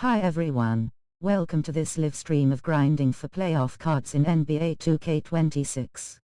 Hi everyone. Welcome to this live stream of grinding for playoff cards in NBA 2K26.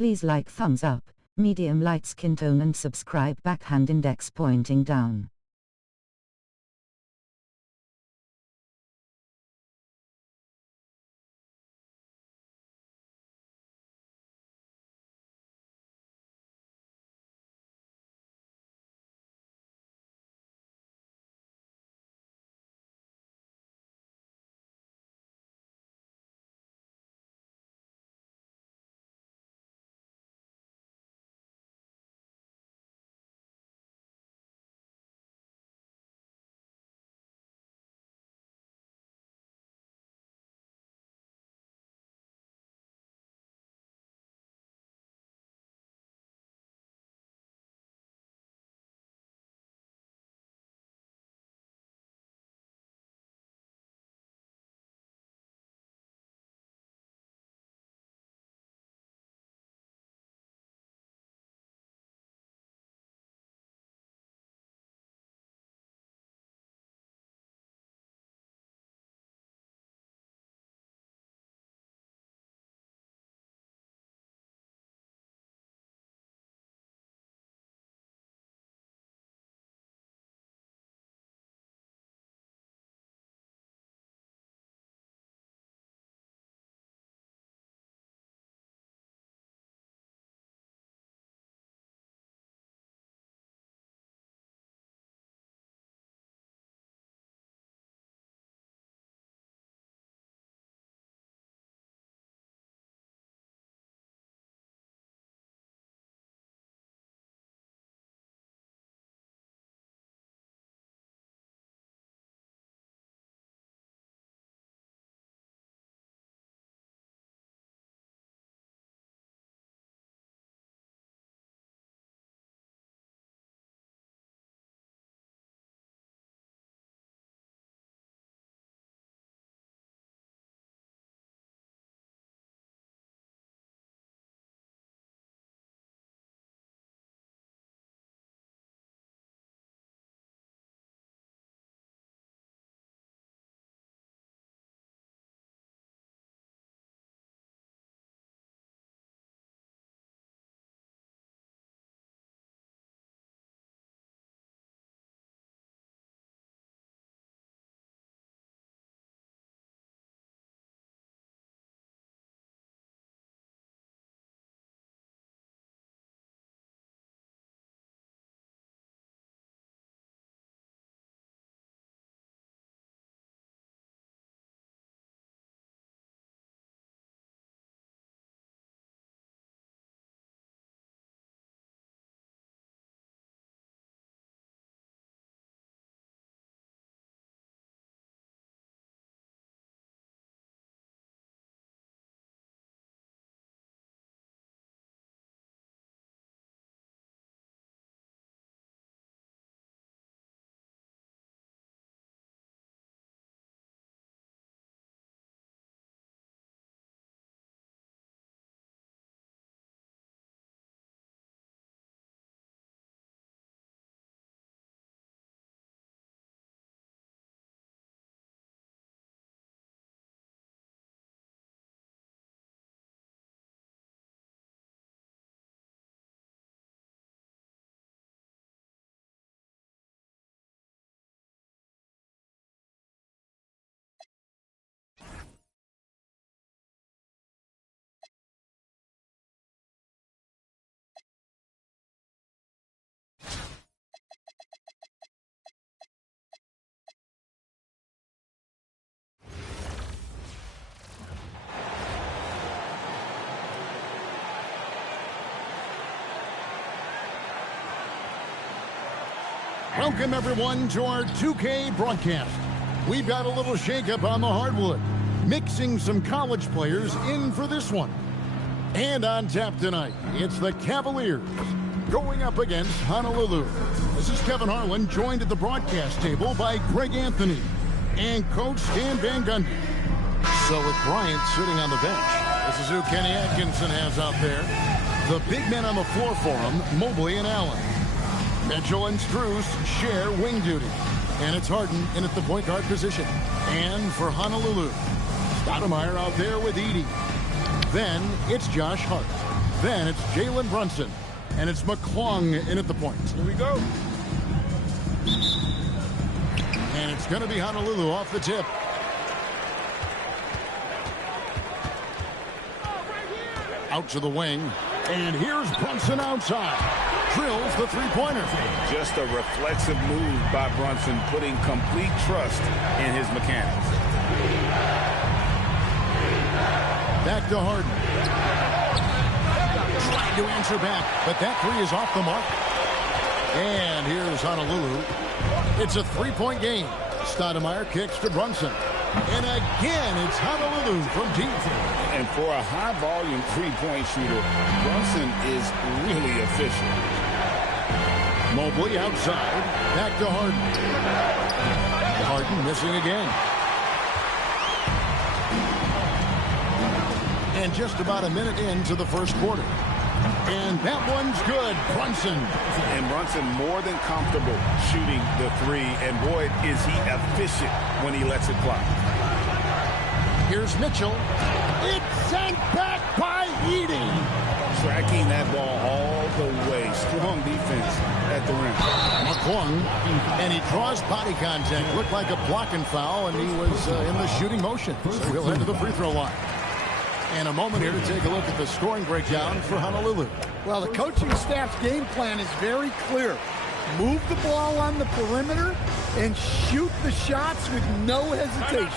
Please like thumbs up, medium light skin tone and subscribe, backhand index pointing down. Welcome, everyone, to our 2K broadcast. We've got a little shakeup on the hardwood, mixing some college players in for this one. And on tap tonight, it's the Cavaliers going up against Honolulu. This is Kevin Harlan, joined at the broadcast table by Greg Anthony and Coach Dan Van Gundy. So with Bryant sitting on the bench, this is who Kenny Atkinson has out there. The big men on the floor for him, Mobley and Allen. Mitchell and Strus share wing duty. And it's Harden in at the point guard position. And for Honolulu, Stoudemire out there with Edey. Then it's Josh Hart. Then it's Jalen Brunson. And it's McClung in at the point. Here we go. And it's going to be Honolulu off the tip. Out to the wing. And here's Brunson outside. Drills the three-pointer. Just a reflexive move by Brunson, putting complete trust in his mechanics. Back to Harden. Trying to answer back, but that three is off the mark. And here's Honolulu. It's a three-point game. Stoudemire kicks to Brunson. And again, it's Honolulu from deep. And for a high-volume three-point shooter, Brunson is really efficient. Mobley outside. Back to Harden. Harden missing again. And just about a minute into the first quarter. And that one's good. Brunson. And Brunson more than comfortable shooting the three. And boy, is he efficient when he lets it fly. Here's Mitchell. It's sent back by Edey. Tracking that ball all the way. Strong defense at the rim. McClung. And he draws body contact. Looked like a blocking foul, and he was in the shooting motion. So he'll head to the free throw line. And a moment here to take a look at the scoring breakdown for Honolulu. Well, the coaching staff's game plan is very clear. Move the ball on the perimeter and shoot the shots with no hesitation.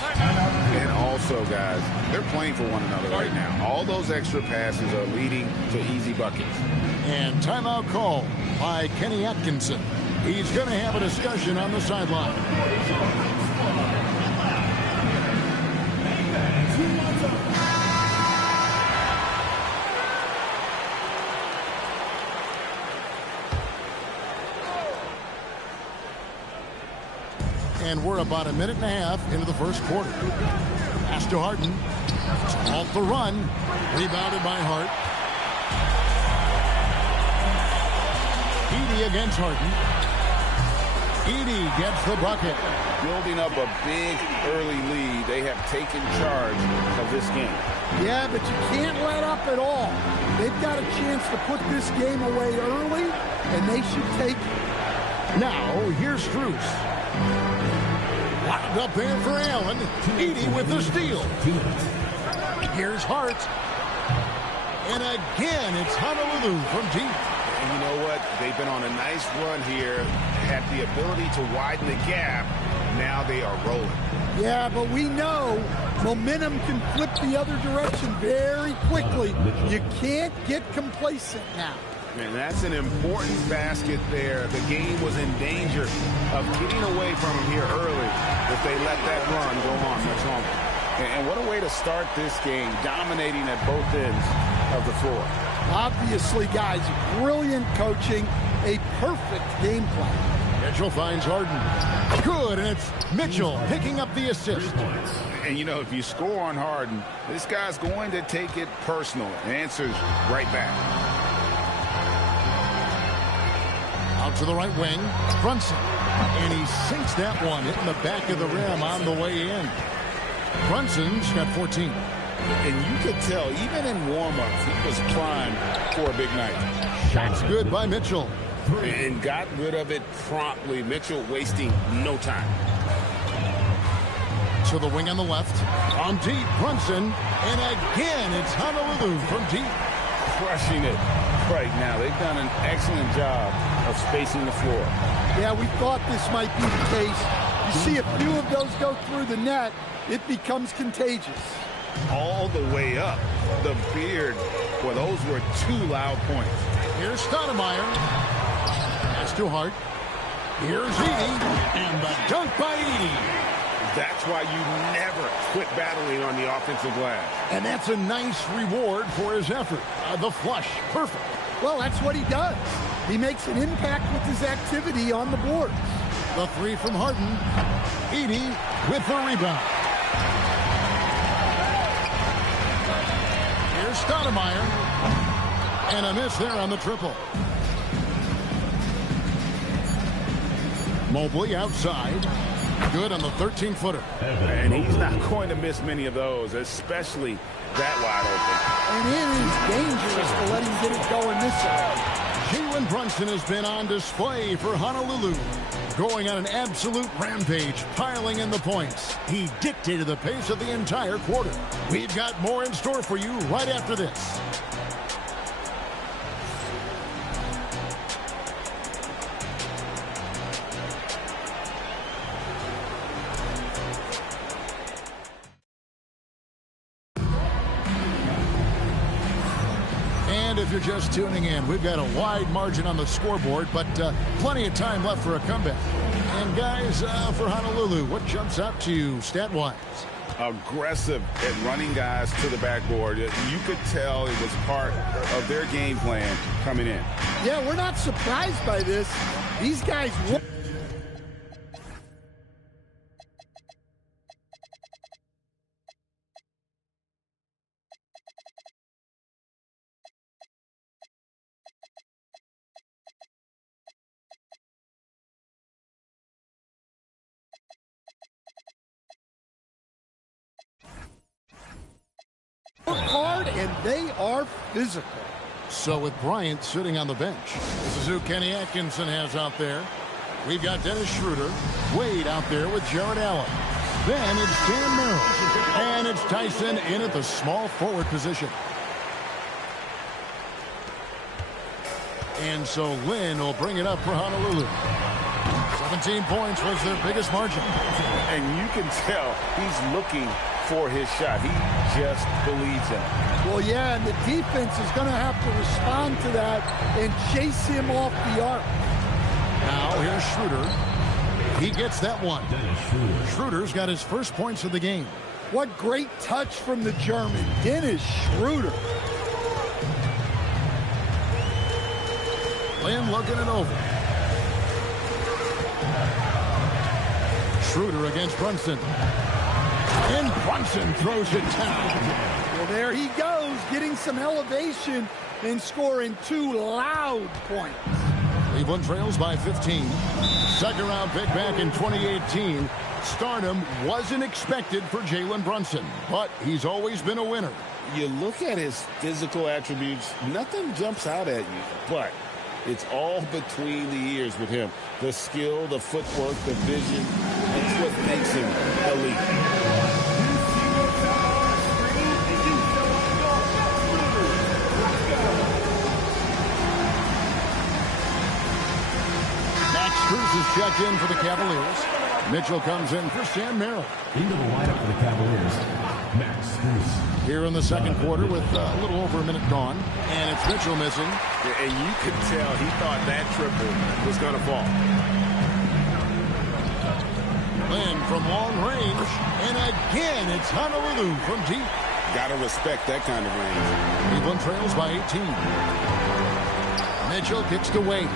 And also, guys, they're playing for one another right now. All those extra passes are leading to easy buckets. And timeout call by Kenny Atkinson. He's going to have a discussion on the sideline. And we're about a minute and a half into the first quarter. Pass to Harden. Off the run. Rebounded by Hart. Edey against Harden. Edey gets the bucket. Building up a big early lead. They have taken charge of this game. Yeah, but you can't let up at all. They've got a chance to put this game away early, and they should take it. Now, here's Strus. Locked up there for Allen. Edey with the steal. Here's Hart. And again, it's Honolulu from deep. And you know what? They've been on a nice run here. Have the ability to widen the gap. Now they are rolling. Yeah, but we know momentum can flip the other direction very quickly. You can't get complacent now. And that's an important basket there. The game was in danger of getting away from them here early if they let that run go on much longer. And what a way to start this game, dominating at both ends of the floor. Obviously, guys, brilliant coaching, a perfect game plan. Mitchell finds Harden. Good, and it's Mitchell picking up the assist. And, you know, if you score on Harden, this guy's going to take it personal. And answers right back. Out to the right wing, Brunson. And he sinks that one, hitting the back of the rim on the way in. Brunson's got 14. And you could tell, even in warm-ups, he was primed for a big night. Shots good by Mitchell. And got rid of it promptly. Mitchell wasting no time. To the wing on the left. On deep, Brunson. And again, it's Honolulu from deep. Crushing it right now. They've done an excellent job of spacing the floor. Yeah, we thought this might be the case. You see a few of those go through the net, it becomes contagious. All the way up. The beard. Well, those were two loud points. Here's Stoudemire. Pass to Hart. Here's Edie, and the dunk by Edie. That's why you never quit battling on the offensive glass. And that's a nice reward for his effort. The flush, perfect. Well, that's what he does. He makes an impact with his activity on the board. The three from Harden. Edie with the rebound. Here's Stoudemire. And a miss there on the triple. Mobley outside. Good on the 13-footer. And he's not going to miss many of those, especially that wide open. And it is dangerous to let him get it going this way. Jalen Brunson has been on display for Honolulu. Going on an absolute rampage, piling in the points. He dictated the pace of the entire quarter. We've got more in store for you right after this. And if you're just tuning in, we've got a wide margin on the scoreboard, but plenty of time left for a comeback. And guys, for Honolulu, what jumps out to you stat-wise? Aggressive at running guys to the backboard. You could tell it was part of their game plan coming in. Yeah, we're not surprised by this. These guys... hard, and they are physical. So with Bryant sitting on the bench, this is who Kenny Atkinson has out there. We've got Dennis Schroeder, Wade out there with Jared Allen. Then it's Dan Merrill, and it's Tyson in at the small forward position. And so Lynn will bring it up for Honolulu. 17 points was their biggest margin. And you can tell he's looking for his shot. He just believes in it. Well, yeah, and the defense is going to have to respond to that and chase him off the arc. Now here's Schroeder. He gets that one. Schroeder's got his first points of the game. What great touch from the German, Dennis Schroeder. Lynn looking it over. Schroeder against Brunson. And Brunson throws it down. Well, there he goes, getting some elevation and scoring two loud points. Cleveland trails by 15. Second round pick back in 2018. Stardom wasn't expected for Jalen Brunson, but he's always been a winner. You look at his physical attributes, nothing jumps out at you, but it's all between the ears with him. The skill, the footwork, the vision, that's what makes him elite. Cruz is checked in for the Cavaliers. Mitchell comes in for Sam Merrill. Into the lineup for the Cavaliers, Max Cruz. Here in the second quarter with a little over a minute gone. And it's Mitchell missing. And you could tell he thought that triple was going to fall. Lynn from long range. And again, it's Honolulu from deep. Got to respect that kind of range. Cleveland trails by 18. Mitchell kicks to Wade.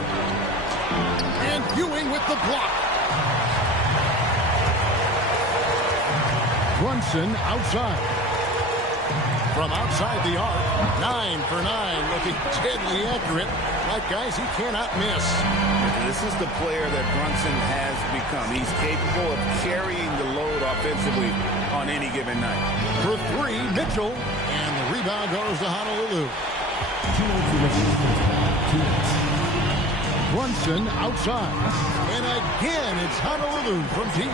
And Ewing with the block. Brunson outside. From outside the arc, 9 for 9, looking deadly accurate. Like guys, he cannot miss. This is the player that Brunson has become. He's capable of carrying the load offensively on any given night. For 3, Mitchell. And the rebound goes to Honolulu. Brunson outside. And again, it's Honolulu from deep.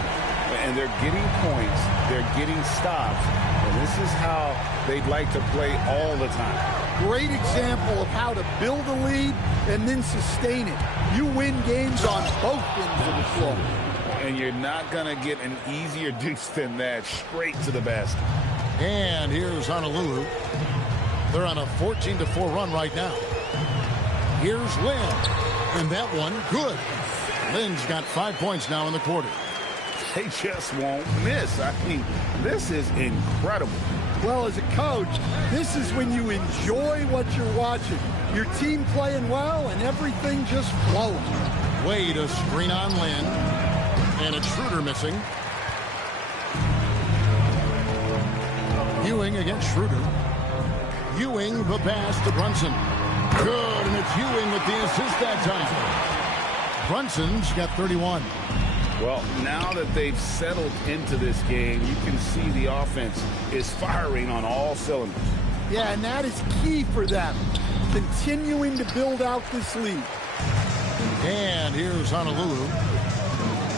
And they're getting points. They're getting stops. And this is how they'd like to play all the time. Great example of how to build a lead and then sustain it. You win games on both ends of the floor. And you're not going to get an easier deuce than that. Straight to the basket. And here's Honolulu. They're on a 14-4 run right now. Here's Lynn. And that one, good. Lynn's got 5 points now in the quarter. They just won't miss. I mean, this is incredible. Well, as a coach, this is when you enjoy what you're watching. Your team playing well and everything just flowing. Wade a screen on Lynn. And it's Schroeder missing. Ewing against Schroeder. Ewing the pass to Brunson. Good, and it's Ewing with the assist that time. Brunson's got 31. Well, now that they've settled into this game, you can see the offense is firing on all cylinders. Yeah, and that is key for them, continuing to build out this lead. And here's Honolulu.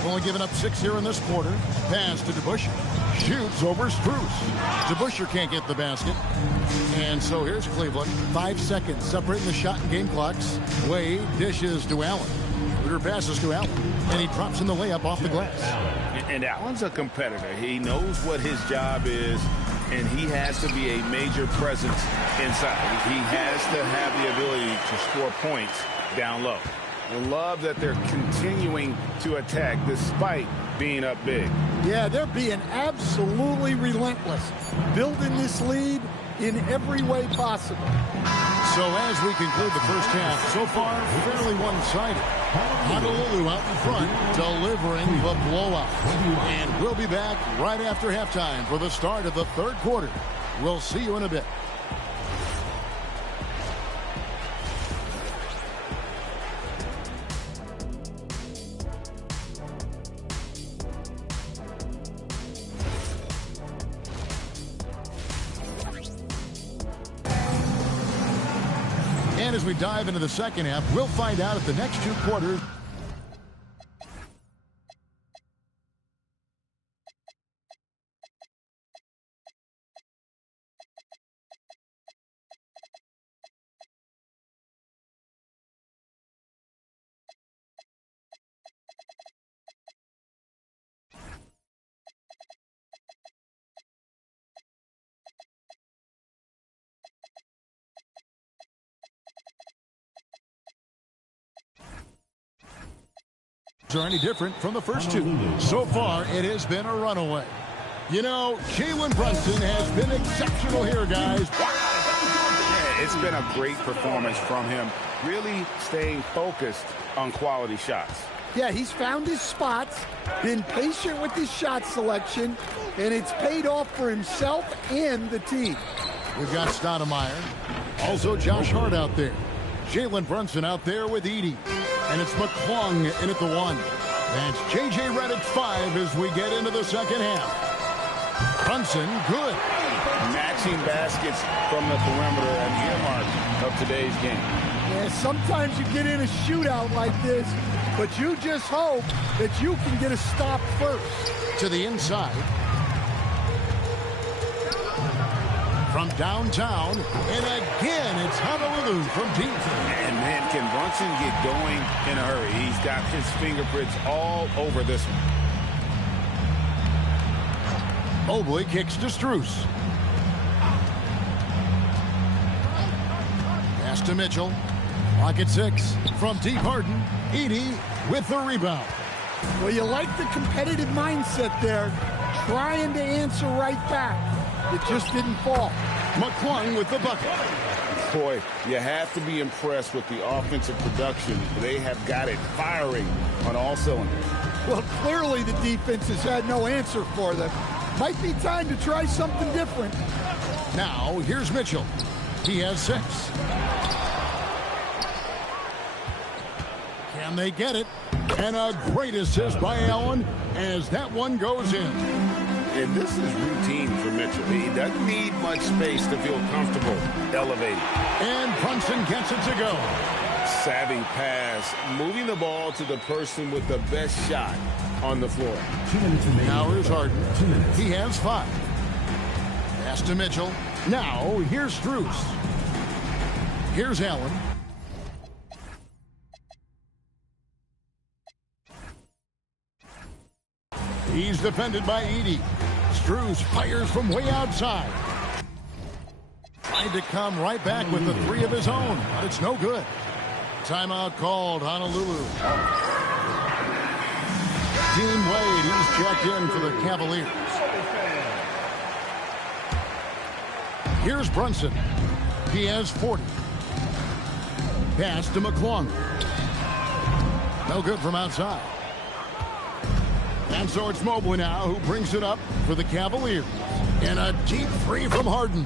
Only giving up 6 here in this quarter. Pass to DeBusschere. Shoots over Strus. DeBusschere can't get the basket. And so here's Cleveland. 5 seconds separating the shot and game clocks. Wade dishes to Allen. Schroeder passes to Allen. And he drops in the layup off the glass. And Allen's a competitor. He knows what his job is, and he has to be a major presence inside. He has to have the ability to score points down low. I love that they're continuing to attack despite being up big. Yeah, they're being absolutely relentless, building this lead in every way possible. So as we conclude the first half, so far fairly one-sided. Honolulu out in front, delivering the blowout. And we'll be back right after halftime for the start of the third quarter. We'll see you in a bit. And as we dive into the second half, we'll find out if the next 2 quarters are any different from the first 2. So far, it has been a runaway. You know, Jalen Brunson has been exceptional here, guys. Yeah, it's been a great performance from him, really staying focused on quality shots. Yeah, he's found his spots, been patient with his shot selection, and it's paid off for himself and the team. We've got Stoudemire. Also Josh Hart out there. Jalen Brunson out there with Edey. And it's McClung in at the 1. That's J.J. Redick 5 as we get into the second half. Brunson, good. Matching baskets from the perimeter and earmark of today's game. Yeah, sometimes you get in a shootout like this, but you just hope that you can get a stop first. To the inside. From downtown, and again, it's Honolulu from deep. And man, can Brunson get going in a hurry? He's got his fingerprints all over this one. Mobley kicks to Strus. Pass to Mitchell. Clock at 6. From deep Harden, Edey with the rebound. Well, you like the competitive mindset there, trying to answer right back. It just didn't fall. McClung with the bucket. Boy, you have to be impressed with the offensive production. They have got it firing on all cylinders. Well, clearly the defense has had no answer for them. Might be time to try something different. Now, here's Mitchell. He has 6. Can they get it? And a great assist by Allen as that one goes in. And this is routine for Mitchell. He doesn't need much space to feel comfortable elevating. And Brunson gets it to go. Savvy pass, moving the ball to the person with the best shot on the floor. 2 minutes remaining. Now here's Harden. 2 minutes. He has 5. Pass to Mitchell. Now here's Strus. Here's Allen. He's defended by Edey. Strus fires from way outside. Tried to come right back with the 3 of his own, but it's no good. Timeout called, Honolulu. Dean Wade, he's checked in for the Cavaliers. Here's Brunson. He has 40. Pass to McClung. No good from outside. And so it's Mobley now who brings it up for the Cavaliers. And a deep three from Harden.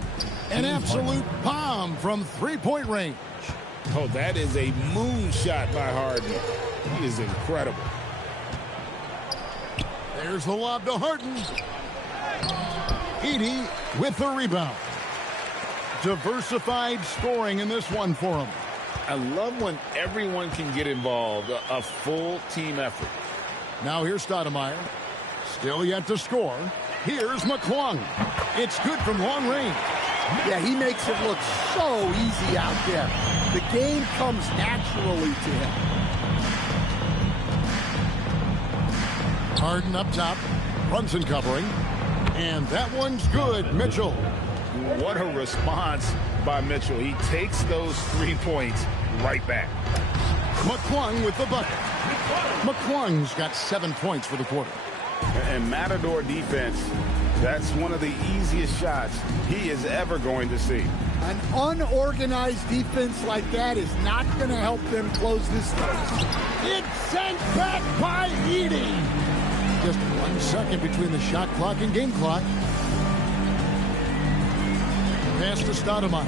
An absolute bomb from three-point range. Oh, that is a moonshot by Harden. He is incredible. There's the lob to Harden. Edey with the rebound. Diversified scoring in this one for him. I love when everyone can get involved, a full team effort. Now here's Stoudemire. Still yet to score. Here's McClung. It's good from long range. Yeah, he makes it look so easy out there. The game comes naturally to him. Harden up top. Brunson covering. And that one's good. Mitchell. What a response by Mitchell. He takes those 3 points right back. McClung with the bucket. McClung's got 7 points for the quarter. And Matador defense, that's one of the easiest shots he is ever going to see. An unorganized defense like that is not going to help them close this thing. It's sent back by Edey. Just 1 second between the shot clock and game clock. Pass to Stoudemire.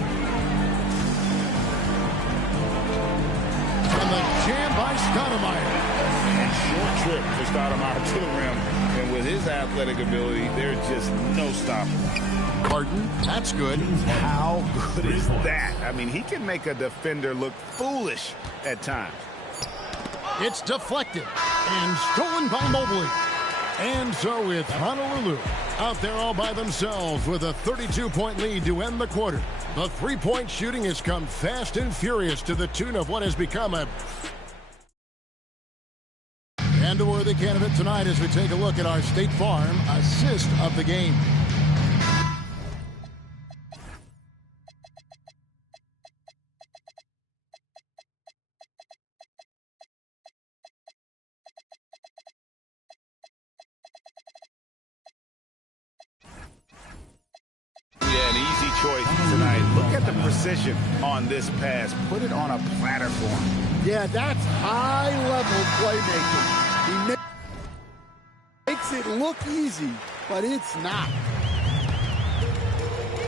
And the jam by Stoudemire. And short trip for Stoudemire to the rim. And with his athletic ability, there's just no stopping. Harden, that's good. How good is that? I mean, he can make a defender look foolish at times. It's deflected and stolen by Mobley. And so it's Honolulu out there all by themselves with a 32-point lead to end the quarter. The three-point shooting has come fast and furious to the tune of what has become a worthy candidate tonight as we take a look at our State Farm assist of the game. An easy choice tonight. Look at the precision on this pass. Put it on a platter for him. Yeah, that's high-level playmaking. He makes it look easy, but it's not.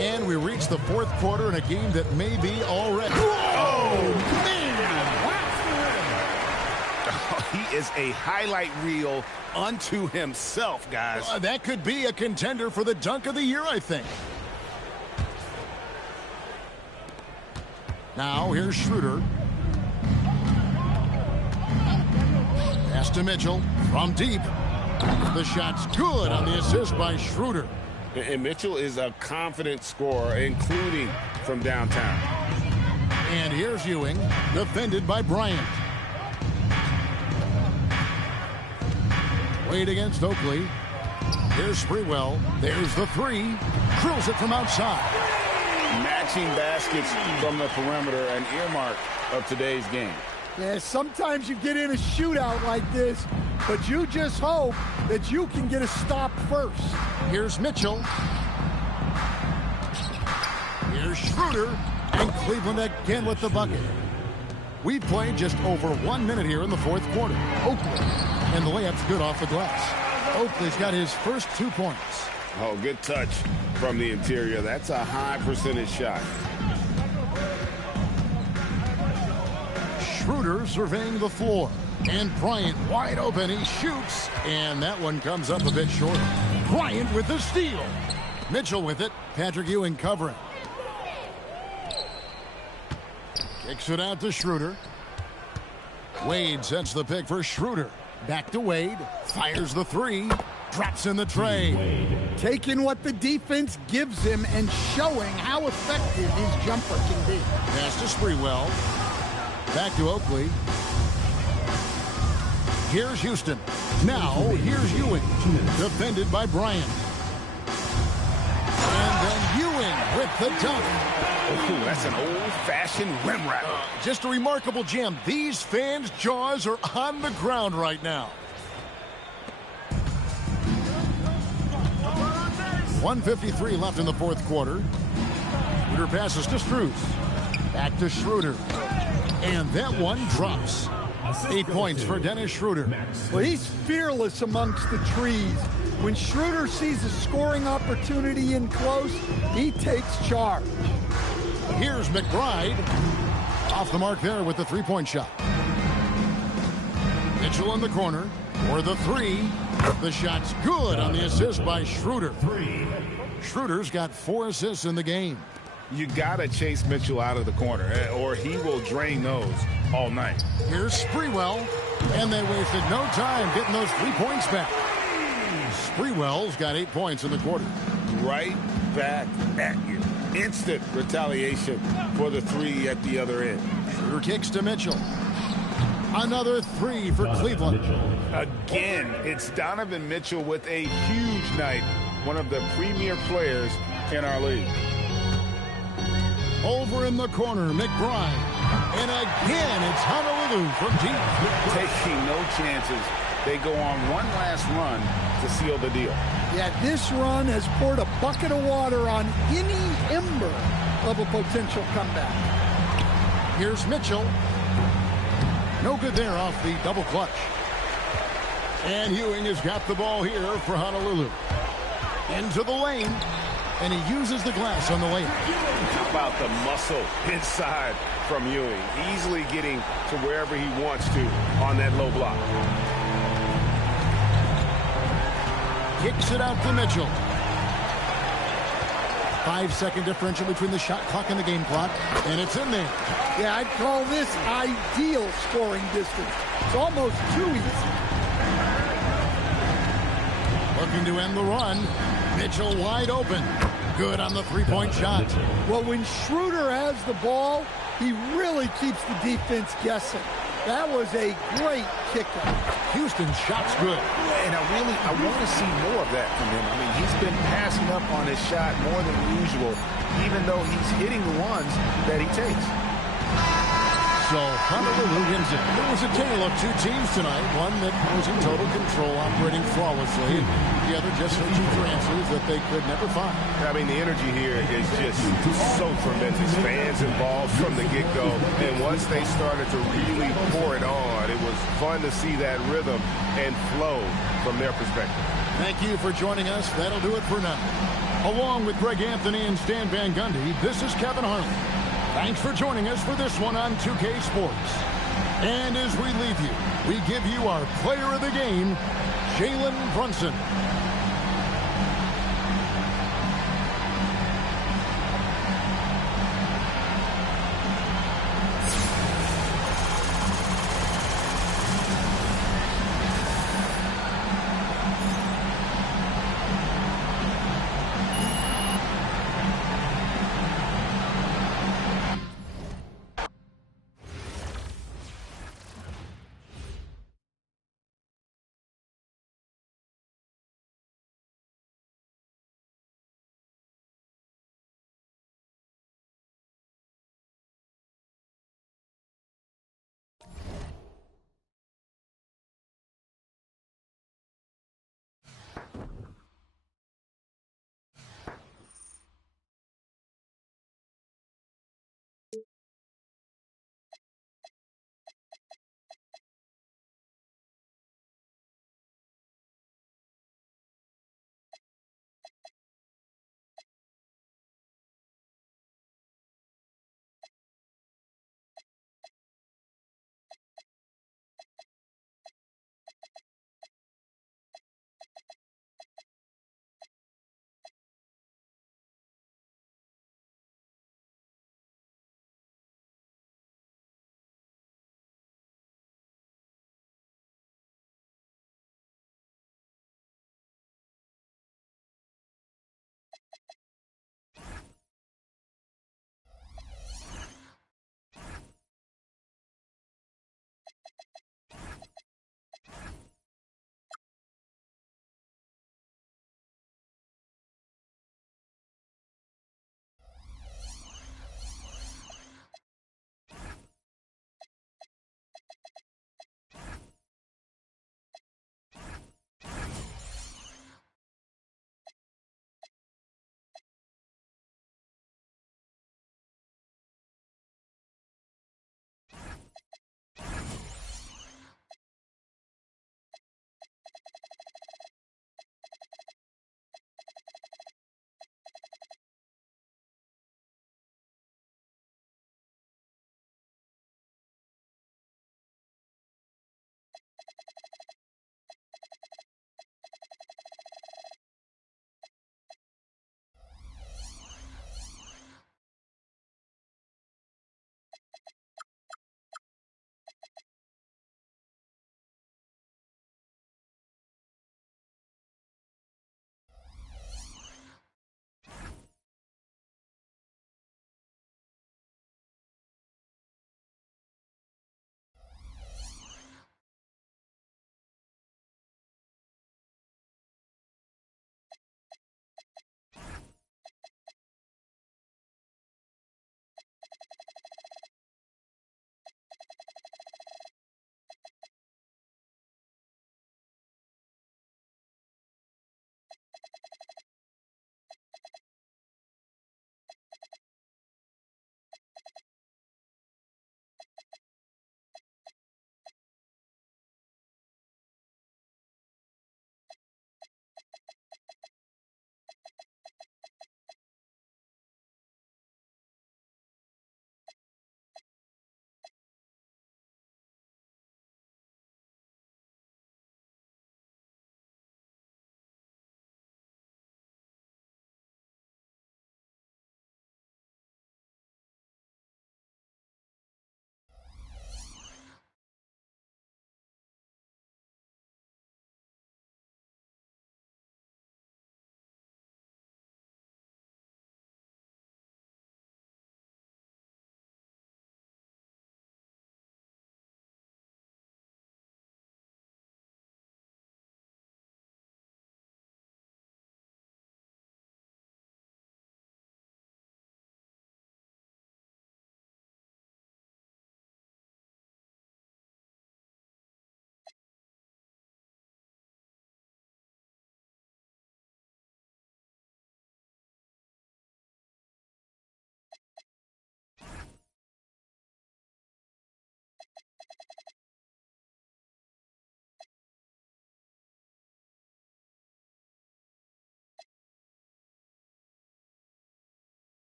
And we reach the fourth quarter in a game that may be already. Oh, man! He is a highlight reel unto himself, guys. That could be a contender for the dunk of the year, I think. Now, here's Schroeder. Pass to Mitchell from deep. The shot's good on the assist by Schroeder. And Mitchell is a confident scorer, including from downtown. And here's Ewing, defended by Bryant. Wade against Oakley. Here's Sprewell. There's the three. Drills it from outside. Matching baskets from the perimeter, an earmark of today's game. Yeah, sometimes you get in a shootout like this, but you just hope that you can get a stop first. Here's Mitchell. Here's Schroeder. And Cleveland again with the bucket. We've played just over 1 minute here in the fourth quarter. Oakley. And the layup's good off the glass. Oakley's got his first 2 points. Oh, good touch from the interior. That's a high percentage shot. Schroeder surveying the floor. And Bryant wide open. He shoots. And that one comes up a bit short. Bryant with the steal. Mitchell with it. Patrick Ewing covering. Kicks it out to Schroeder. Wade sets the pick for Schroeder. Back to Wade. Fires the three. Drops in the tray. Taking what the defense gives him and showing how effective his jumper can be. Pass to Sprewell. Back to Oakley. Here's Houston. Now, here's Ewing. Defended by Bryant. And then Ewing with the dunk. Ooh, that's an old-fashioned rim wrap. Just a remarkable jam. These fans' jaws are on the ground right now. 1:53 left in the fourth quarter. Schroeder passes to Strus. Back to Schroeder. And that one drops. 8 points for Dennis Schroeder. Well, he's fearless amongst the trees. When Schroeder sees a scoring opportunity in close, he takes charge. Here's McBride. Off the mark there with the three-point shot. Mitchell in the corner for the three. The shot's good on the assist by Schroeder. Schroeder's got 4 assists in the game. You got to chase Mitchell out of the corner, or he will drain those all night. Here's Sprewell, and they wasted no time getting those 3 points back. Sprewell's got 8 points in the quarter. Right back at you. Instant retaliation for the three at the other end. Schroeder kicks to Mitchell. Another 3 for Cleveland. Again, it's Donovan Mitchell with a huge night. One of the premier players in our league. Over in the corner, McBride. And again, it's Honolulu from deep. Taking no chances. They go on one last run to seal the deal. Yeah, this run has poured a bucket of water on any ember of a potential comeback. Here's Mitchell. No good there off the double clutch. And Ewing has got the ball here for Honolulu. Into the lane. And he uses the glass on the layup. How about the muscle inside from Ewing? Easily getting to wherever he wants to on that low block. Kicks it out to Mitchell. 5-second differential between the shot clock and the game clock. And it's in there. Yeah, I'd call this ideal scoring distance. It's almost too easy. Looking to end the run. Mitchell wide open. Good on the three-point shot. Well, when Schroeder has the ball, he really keeps the defense guessing. That was a great kickoff. Houston's shot's good. And I want to see more of that from him. I mean, he's been passing up on his shot more than usual, even though he's hitting the ones that he takes. So Honolulu wins it. It was a tale of 2 teams tonight. One that was in total control, operating flawlessly. The other just reaching for answers that they could never find. I mean, the energy here is just so tremendous. Fans involved from the get-go. And once they started to really pour it on, it was fun to see that rhythm and flow from their perspective. Thank you for joining us. That'll do it for now. Along with Greg Anthony and Stan Van Gundy, this is Kevin Harlan. Thanks for joining us for this one on 2K Sports. And as we leave you, we give you our player of the game, Jalen Brunson.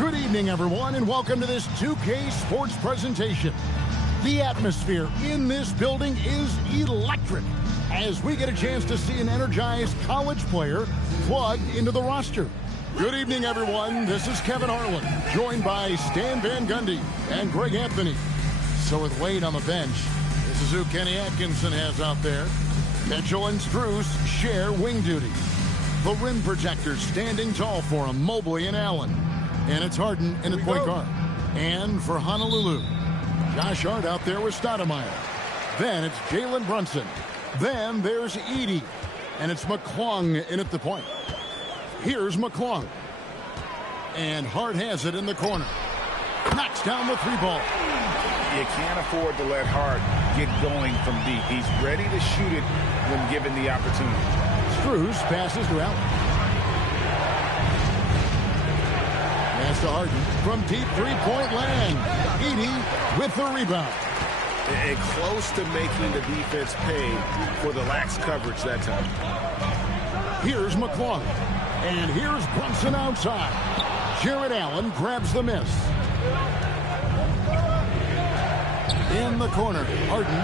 Good evening, everyone, and welcome to this 2K Sports presentation. The atmosphere in this building is electric as we get a chance to see an energized college player plugged into the roster. Good evening, everyone. This is Kevin Harlan, joined by Stan Van Gundy and Greg Anthony. So with Wade on the bench, this is who Kenny Atkinson has out there. Mitchell and Strus share wing duty. The rim protectors standing tall for him, Mobley and Allen. And it's Harden in at point guard. And for Honolulu, Josh Hart out there with Stoudemire. Then it's Jalen Brunson. Then there's Edey. And it's McClung in at the point. Here's McClung. And Hart has it in the corner. Knocks down the three ball. You can't afford to let Hart get going from deep. He's ready to shoot it when given the opportunity. Strus passes to Allen. Pass to Harden from deep three-point land. Edey with the rebound. And close to making the defense pay for the lax coverage that time. Here's McClung. And here's Brunson outside. Jared Allen grabs the miss. In the corner, Harden.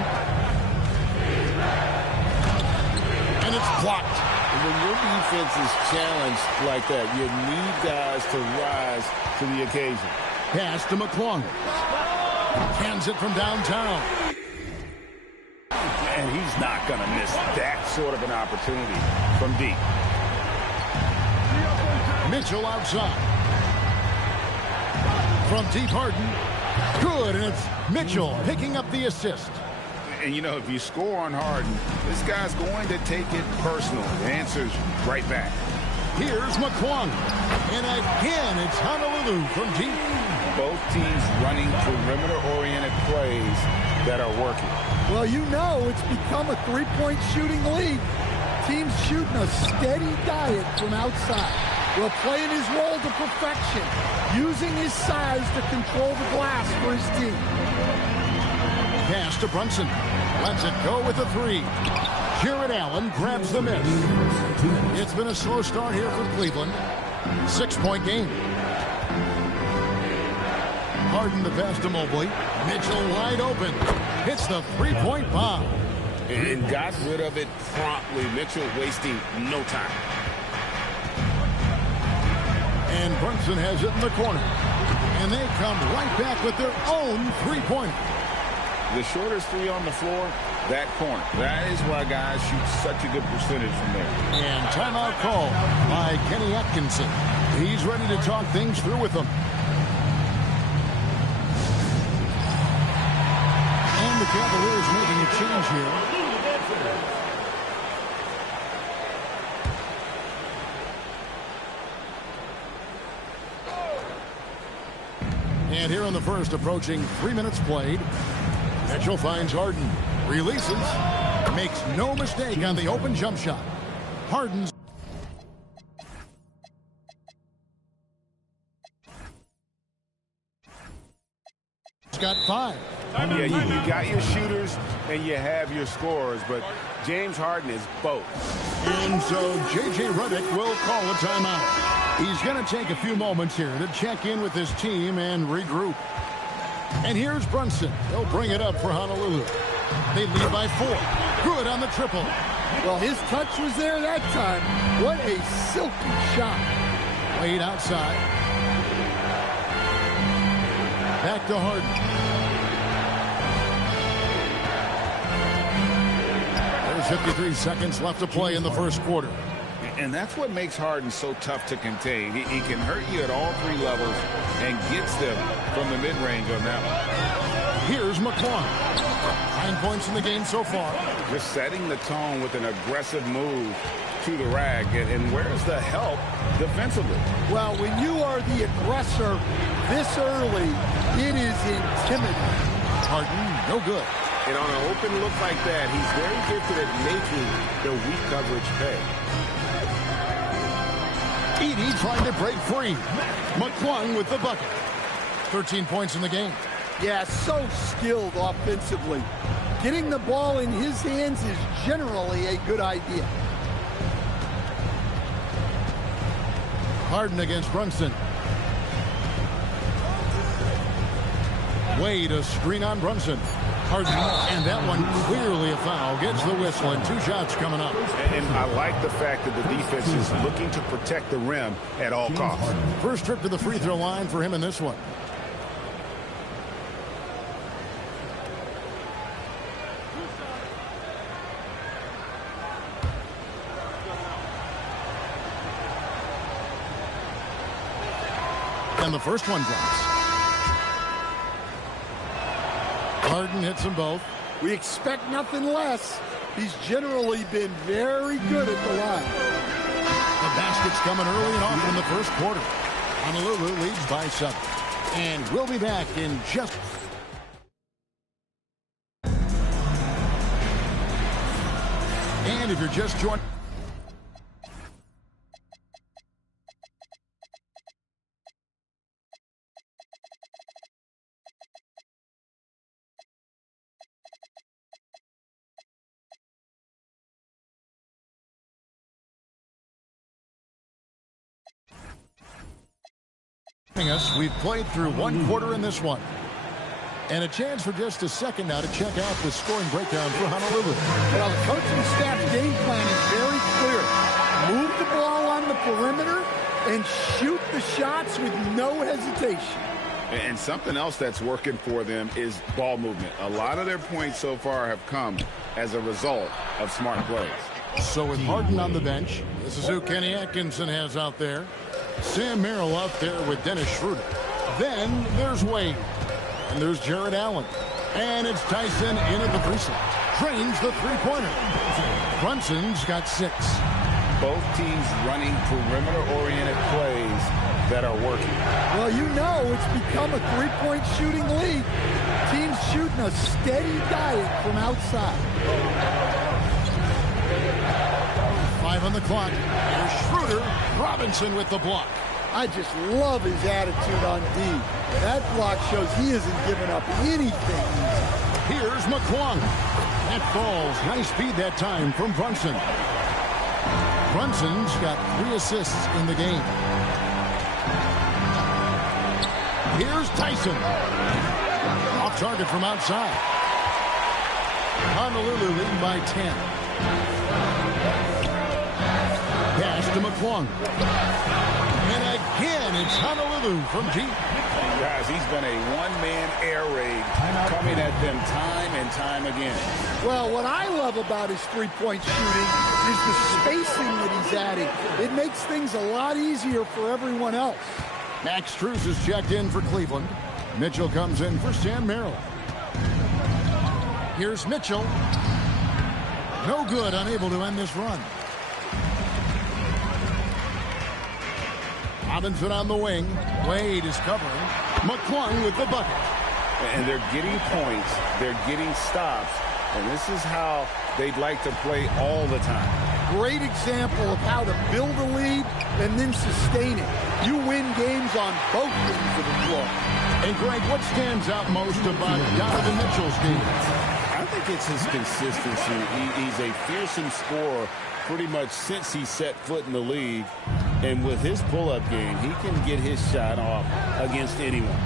And it's blocked. When your defense is challenged like that, you need guys to rise to the occasion. Pass to McClung. Hands it from downtown. And he's not going to miss that sort of an opportunity from deep. Mitchell outside. From deep, Harden. Good, and it's Mitchell picking up the assist. And, you know, if you score on Harden, this guy's going to take it personal. The answer's right back. Here's McClung. And again, it's Honolulu from deep. Both teams running perimeter-oriented plays that are working. Well, you know it's become a three-point shooting league. Teams shooting a steady diet from outside. Well, playing his role to perfection, using his size to control the glass for his team. Pass to Brunson. Lets it go with a three. Jared Allen grabs the miss. It's been a slow start here for Cleveland. 6-point game. Harden the pass to Mobley. Mitchell wide open. Hits the three-point bomb. And got rid of it promptly. Mitchell wasting no time. And Brunson has it in the corner. And they come right back with their own three-pointer. The shortest three on the floor, that corner. That is why guys shoot such a good percentage from there. And timeout call by Kenny Atkinson. He's ready to talk things through with them. And the Cavaliers making a change here. And here in the first, approaching 3 minutes played. Mitchell finds Harden. Releases. Makes no mistake on the open jump shot. Harden's got 5. Yeah, you got your shooters and you have your scorers, but James Harden is both. And so J.J. Redick will call a timeout. He's going to take a few moments here to check in with his team and regroup. And here's Brunson. He'll bring it up for Honolulu. They lead by 4. Good on the triple. Well, his touch was there that time. What a silky shot. Played outside. Back to Harden. There's 53 seconds left to play in the first quarter. And that's what makes Harden so tough to contain. He can hurt you at all 3 levels and gets them from the mid-range on that one. Here's McClung. 9 points in the game so far. Just setting the tone with an aggressive move to the rack. And where's the help defensively? Well, when you are the aggressor this early, it is intimidating. Harden, no good. And on an open look like that, he's very gifted at making the weak coverage pay. Edey trying to break free. McClung with the bucket. 13 points in the game. Yeah, so skilled offensively. Getting the ball in his hands is generally a good idea. Harden against Brunson. Wade a screen on Brunson. Harden, and that one clearly a foul. Gets the whistle, and 2 shots coming up. And I like the fact that the defense is looking to protect the rim at all costs. First trip to the free throw line for him in this one. And the first one drops. Harden hits them both. We expect nothing less. He's generally been very good at the line. The basket's coming early and often in the first quarter. Honolulu leads by 7. And we'll be back in just... And if you're just joining... us, we've played through 1 quarter in this one. And a chance for just a second now to check out the scoring breakdown for Honolulu. Well, the coaching staff's game plan is very clear. Move the ball on the perimeter and shoot the shots with no hesitation. And something else that's working for them is ball movement. A lot of their points so far have come as a result of smart plays. So with Harden on the bench, this is who Kenny Atkinson has out there. Sam Merrill out there with Dennis Schroeder. Then there's Wade. And there's Jared Allen. And it's Tyson in at the free slot. Drains the three-pointer. Brunson's got 6. Both teams running perimeter-oriented plays that are working. Well, you know it's become a three-point shooting league. Teams shooting a steady diet from outside. 5 on the clock. Here's Schroeder. Robinson with the block. I just love his attitude on D. That block shows he isn't giving up anything. Here's McClung. That falls. Nice speed that time from Brunson. Brunson's got 3 assists in the game. Here's Tyson. Off target from outside. Honolulu leading by 10. Pass to McClung. And again, it's Honolulu from deep. Guys, he's been a one-man air raid coming at them time and time again. Well, what I love about his three-point shooting is the spacing that he's adding. It makes things a lot easier for everyone else. Max Strus is checked in for Cleveland. Mitchell comes in for Sam Merrill. Here's Mitchell. No good, unable to end this run. Robinson on the wing. Wade is covering. McClung with the bucket. And they're getting points. They're getting stops. And this is how they'd like to play all the time. Great example of how to build a lead and then sustain it. You win games on both ends of the floor. And Greg, what stands out most about Donovan Mitchell's game? I think it's his consistency. He's a fearsome scorer pretty much since he set foot in the league. And with his pull-up game, he can get his shot off against anyone.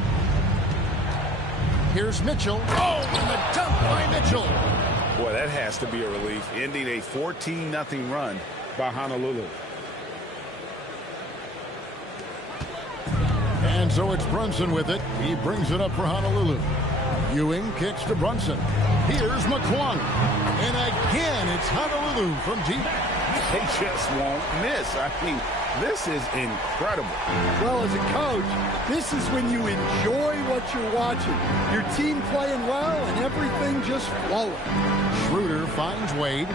Here's Mitchell. Oh, and the dunk by Mitchell. Boy, that has to be a relief, ending a 14-0 run by Honolulu. And so it's Brunson with it. He brings it up for Honolulu. Ewing kicks to Brunson. Here's McClung. And again, it's Honolulu from deep. They just won't miss. I mean, this is incredible. Well, as a coach, this is when you enjoy what you're watching. Your team playing well and everything just flowing. Schroeder finds Wade.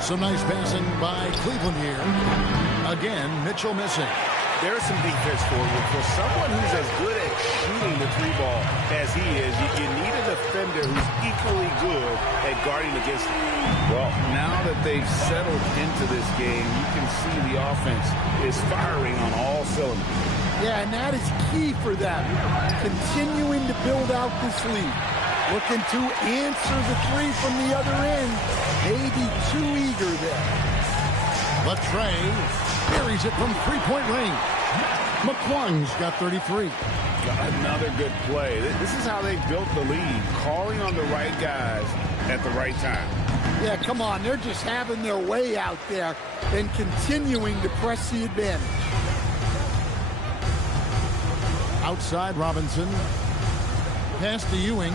Some nice passing by Cleveland here. Again, Mitchell missing. There's some defense for you. For someone who's as good at shooting the three ball as he is, you need a defender who's equally good at guarding against him. Well, now that they've settled into this game, you can see the offense is firing on all cylinders. Yeah, and that is key for them. Continuing to build out this lead. Looking to answer the three from the other end. Maybe too eager there. Latrey buries it from three-point range. McClung's got 33. Another good play. This is how they built the lead, calling on the right guys at the right time. Yeah, come on. They're just having their way out there and continuing to press the advantage. Outside Robinson. Pass to Ewing.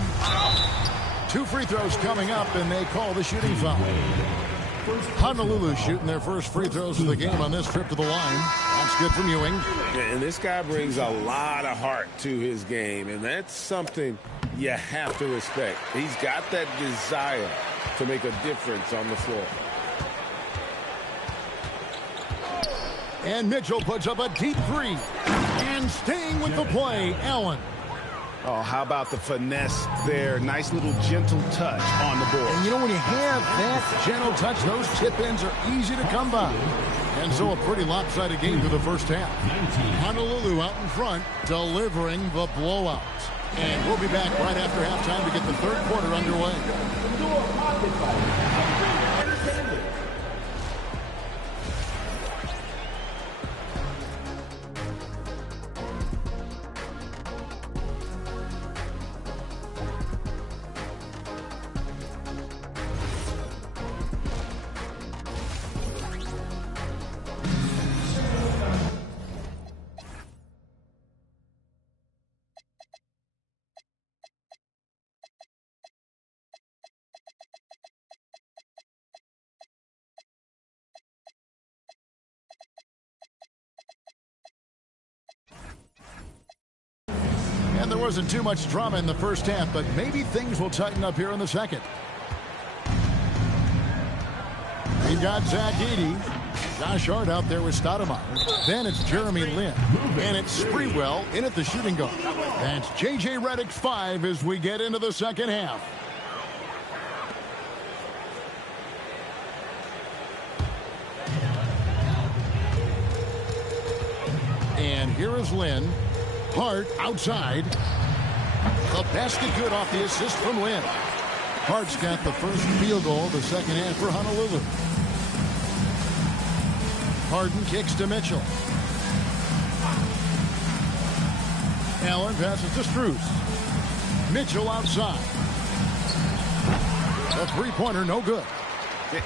2 free throws coming up, and they call the shooting foul. Honolulu shooting their first free throws of the game on this trip to the line. That's good from Ewing. And this guy brings a lot of heart to his game, and that's something you have to respect. He's got that desire to make a difference on the floor. And Mitchell puts up a deep three. And staying with the play, Allen. Oh, how about the finesse there? Nice little gentle touch on the board. And you know, when you have that gentle touch, those tip-ins are easy to come by. And so a pretty lopsided game for the first half. Honolulu out in front, delivering the blowout. And we'll be back right after halftime to get the third quarter underway. And there wasn't too much drama in the first half, but maybe things will tighten up here in the second. We've got Zach Edey. Josh Hart out there with Stoudemire. Then it's Jeremy Lin. And it's Sprewell in at the shooting guard. That's J.J. Redick's 5 as we get into the second half. And here is Lin. Hart outside. The basket good off the assist from Lin. Hart's got the first field goal of the second half for Honolulu. Harden kicks to Mitchell. Allen passes to Strus. Mitchell outside. A three-pointer, no good.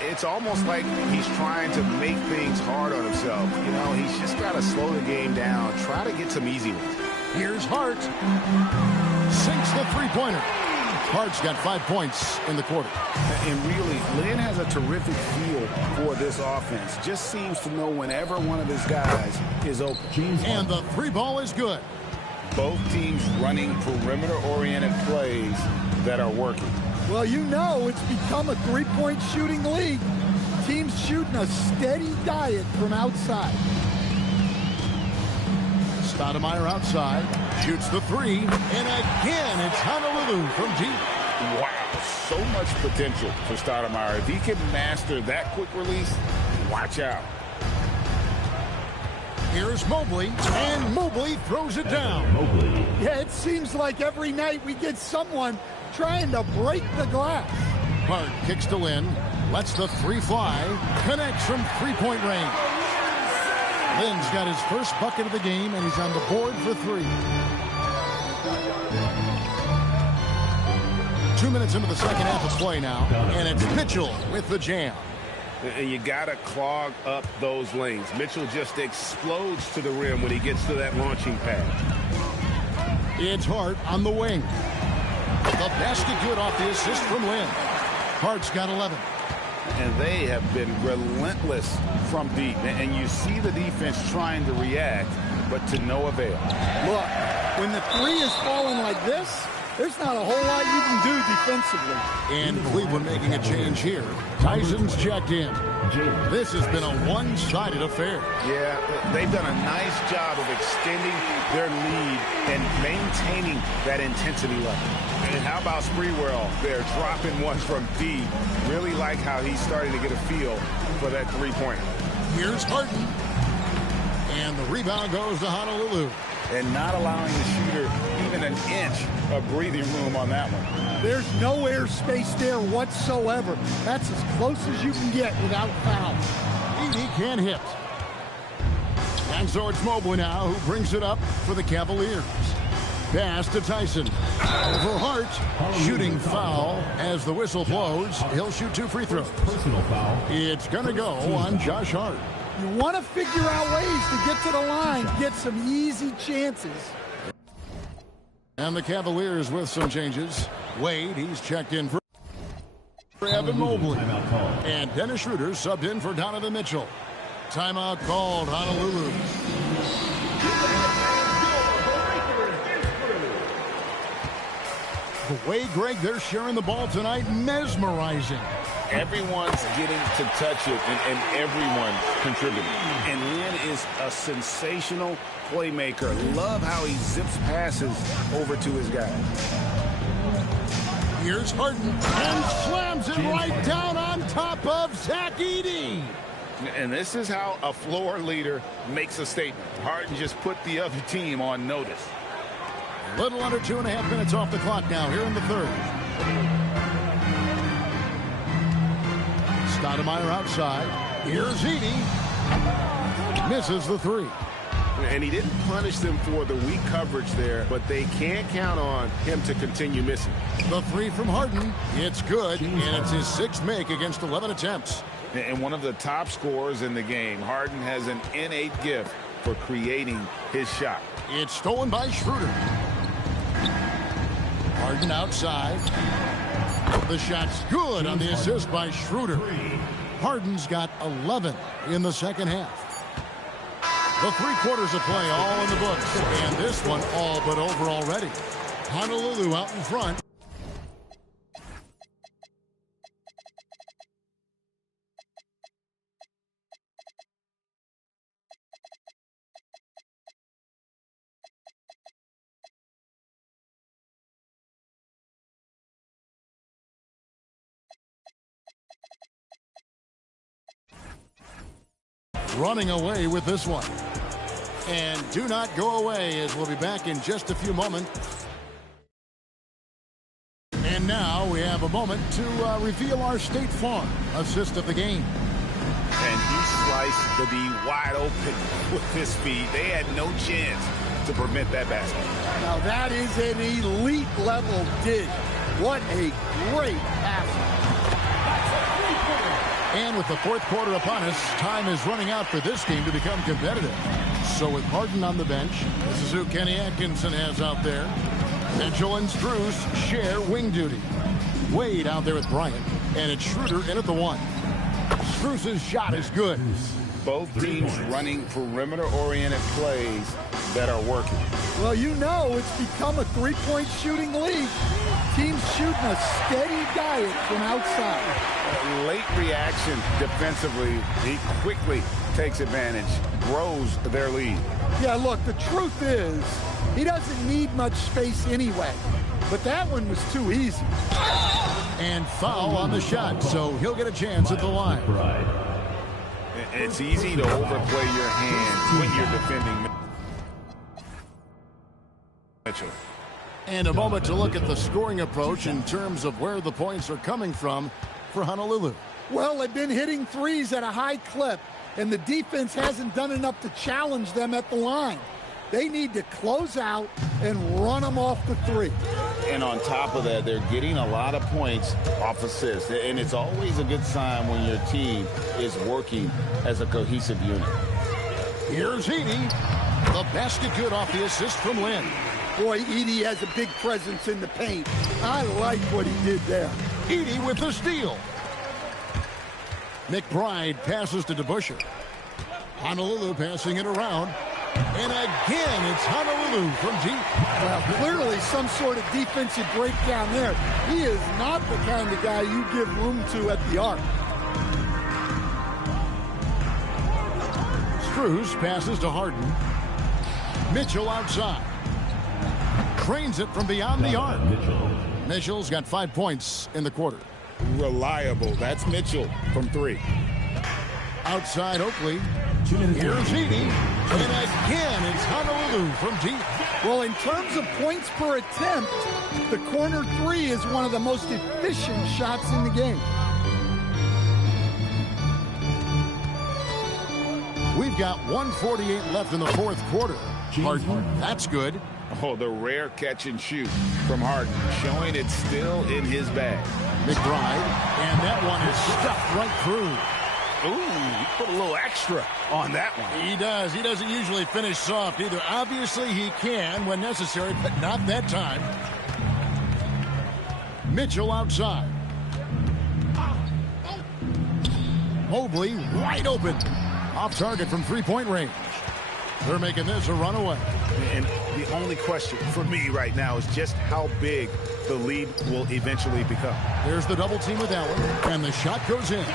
It's almost like he's trying to make things hard on himself. You know, he's just got to slow the game down, try to get some easy ones. Here's Hart. Sinks the three-pointer. Hart's got 5 points in the quarter. And really, Lin has a terrific feel for this offense. Just seems to know whenever one of his guys is open. And the three ball is good. Both teams running perimeter-oriented plays that are working. Well, you know it's become a three-point shooting league. Teams shooting a steady diet from outside. Stoudemire outside. Shoots the three. And again, it's Honolulu from deep. Wow, so much potential for Stoudemire. If he can master that quick release, watch out. Here's Mobley. And Mobley throws it down. Yeah, it seems like every night we get someone trying to break the glass. Hart kicks to Lin. Lets the three fly. Connects from three-point range. Lin's got his first bucket of the game, and he's on the board for 3. 2 minutes into the second half of play now, and it's Mitchell with the jam. And you got to clog up those lanes. Mitchell just explodes to the rim when he gets to that launching pad. It's Hart on the wing. The basket good off the assist from Lin. Hart's got 11. And they have been relentless from deep. And you see the defense trying to react, but to no avail. Look, when the three is falling like this, there's not a whole lot you can do defensively. And Cleveland making a change here. Tyson's checked in. This has been a one-sided affair. Yeah, they've done a nice job of extending their lead and maintaining that intensity level. And how about Sprewell there, dropping ones from deep. Really like how he's starting to get a feel for that three-pointer. Here's Harden. And the rebound goes to Honolulu. And not allowing the shooter even an inch of breathing room on that one. There's no air space there whatsoever. That's as close as you can get without foul. He can't hit. And so it's Mobley now who brings it up for the Cavaliers. Pass to Tyson. For Hart, shooting foul as the whistle blows. He'll shoot 2 free throws. Personal foul. It's going to go on Josh Hart. You want to figure out ways to get to the line, get some easy chances. And the Cavaliers with some changes. Wade, he's checked in for Evan Mobley. And Dennis Schroeder subbed in for Donovan Mitchell. Timeout called, Honolulu. The way, Greg, they're sharing the ball tonight, mesmerizing. Everyone's getting to touch it, and everyone contributing. And Lin is a sensational playmaker. Love how he zips passes over to his guy. Here's Harden, and slams it right down on top of Zach Edey. And this is how a floor leader makes a statement. Harden just put the other team on notice. Little under 2.5 minutes off the clock now here in the third. Stoudemire outside. Here's Edey. Misses the three. And he didn't punish them for the weak coverage there, but they can't count on him to continue missing. The three from Harden. It's good, and it's his 6th make against 11 attempts. And one of the top scorers in the game. Harden has an innate gift for creating his shot. It's stolen by Schroeder. Harden outside. The shot's good on the assist by Schroeder. Harden's got 11 in the second half. The 3 quarters of play all in the books. And this one all but over already. Honolulu out in front. Running away with this one. And do not go away, as we'll be back in just a few moments. And now we have a moment to reveal our State Farm assist of the game. And he sliced the D wide open with his speed. They had no chance to prevent that basket. Now that is an elite level dig. What a great pass. And with the 4th quarter upon us, time is running out for this game to become competitive. So with Harden on the bench, this is who Kenny Atkinson has out there. Mitchell and Strus share wing duty. Wade out there with Bryant, and it's Schroeder in at the 1. Strus's shot is good. Both teams running perimeter-oriented plays that are working. Well, you know it's become a 3-point shooting league. Teams shooting a steady diet from outside. Late reaction defensively. He quickly takes advantage, grows their lead. Yeah, look, the truth is he doesn't need much space anyway. But that one was too easy. And foul on the shot, so he'll get a chance at the line. It's easy to overplay your hand when you're defending Mitchell. And a moment to look at the scoring approach in terms of where the points are coming from for Honolulu. Well, they've been hitting threes at a high clip, and the defense hasn't done enough to challenge them at the line. They need to close out and run them off the 3. And on top of that, they're getting a lot of points off assists. And it's always a good sign when your team is working as a cohesive unit. Here's Edey. The basket good off the assist from Lynn. Boy, Edey has a big presence in the paint. I like what he did there. Edey with the steal. McBride passes to DeBusschere. Honolulu passing it around. And again, it's Honolulu from deep. Well, clearly some sort of defensive breakdown there. He is not the kind of guy you give room to at the arc. Strus passes to Harden. Mitchell outside. Cranes it from beyond the arc. Mitchell's got 5 points in the quarter. Reliable. That's Mitchell from 3. Outside Oakley. Here's Edey. And again, it's Honolulu from deep. Well, in terms of points per attempt, the corner 3 is one of the most efficient shots in the game. We've got 1:48 left in the 4th quarter. Harden, that's good. Oh, the rare catch and shoot from Harden, showing it's still in his bag. McBride, and that one is stuffed right through. Ooh, he put a little extra on that one. He does. He doesn't usually finish soft either. Obviously, he can when necessary, but not that time. Mitchell outside. Mobley wide open. Off target from 3-point range. They're making this a runaway. And the only question for me right now is just how big the lead will eventually become. There's the double team with Allen, and the shot goes in.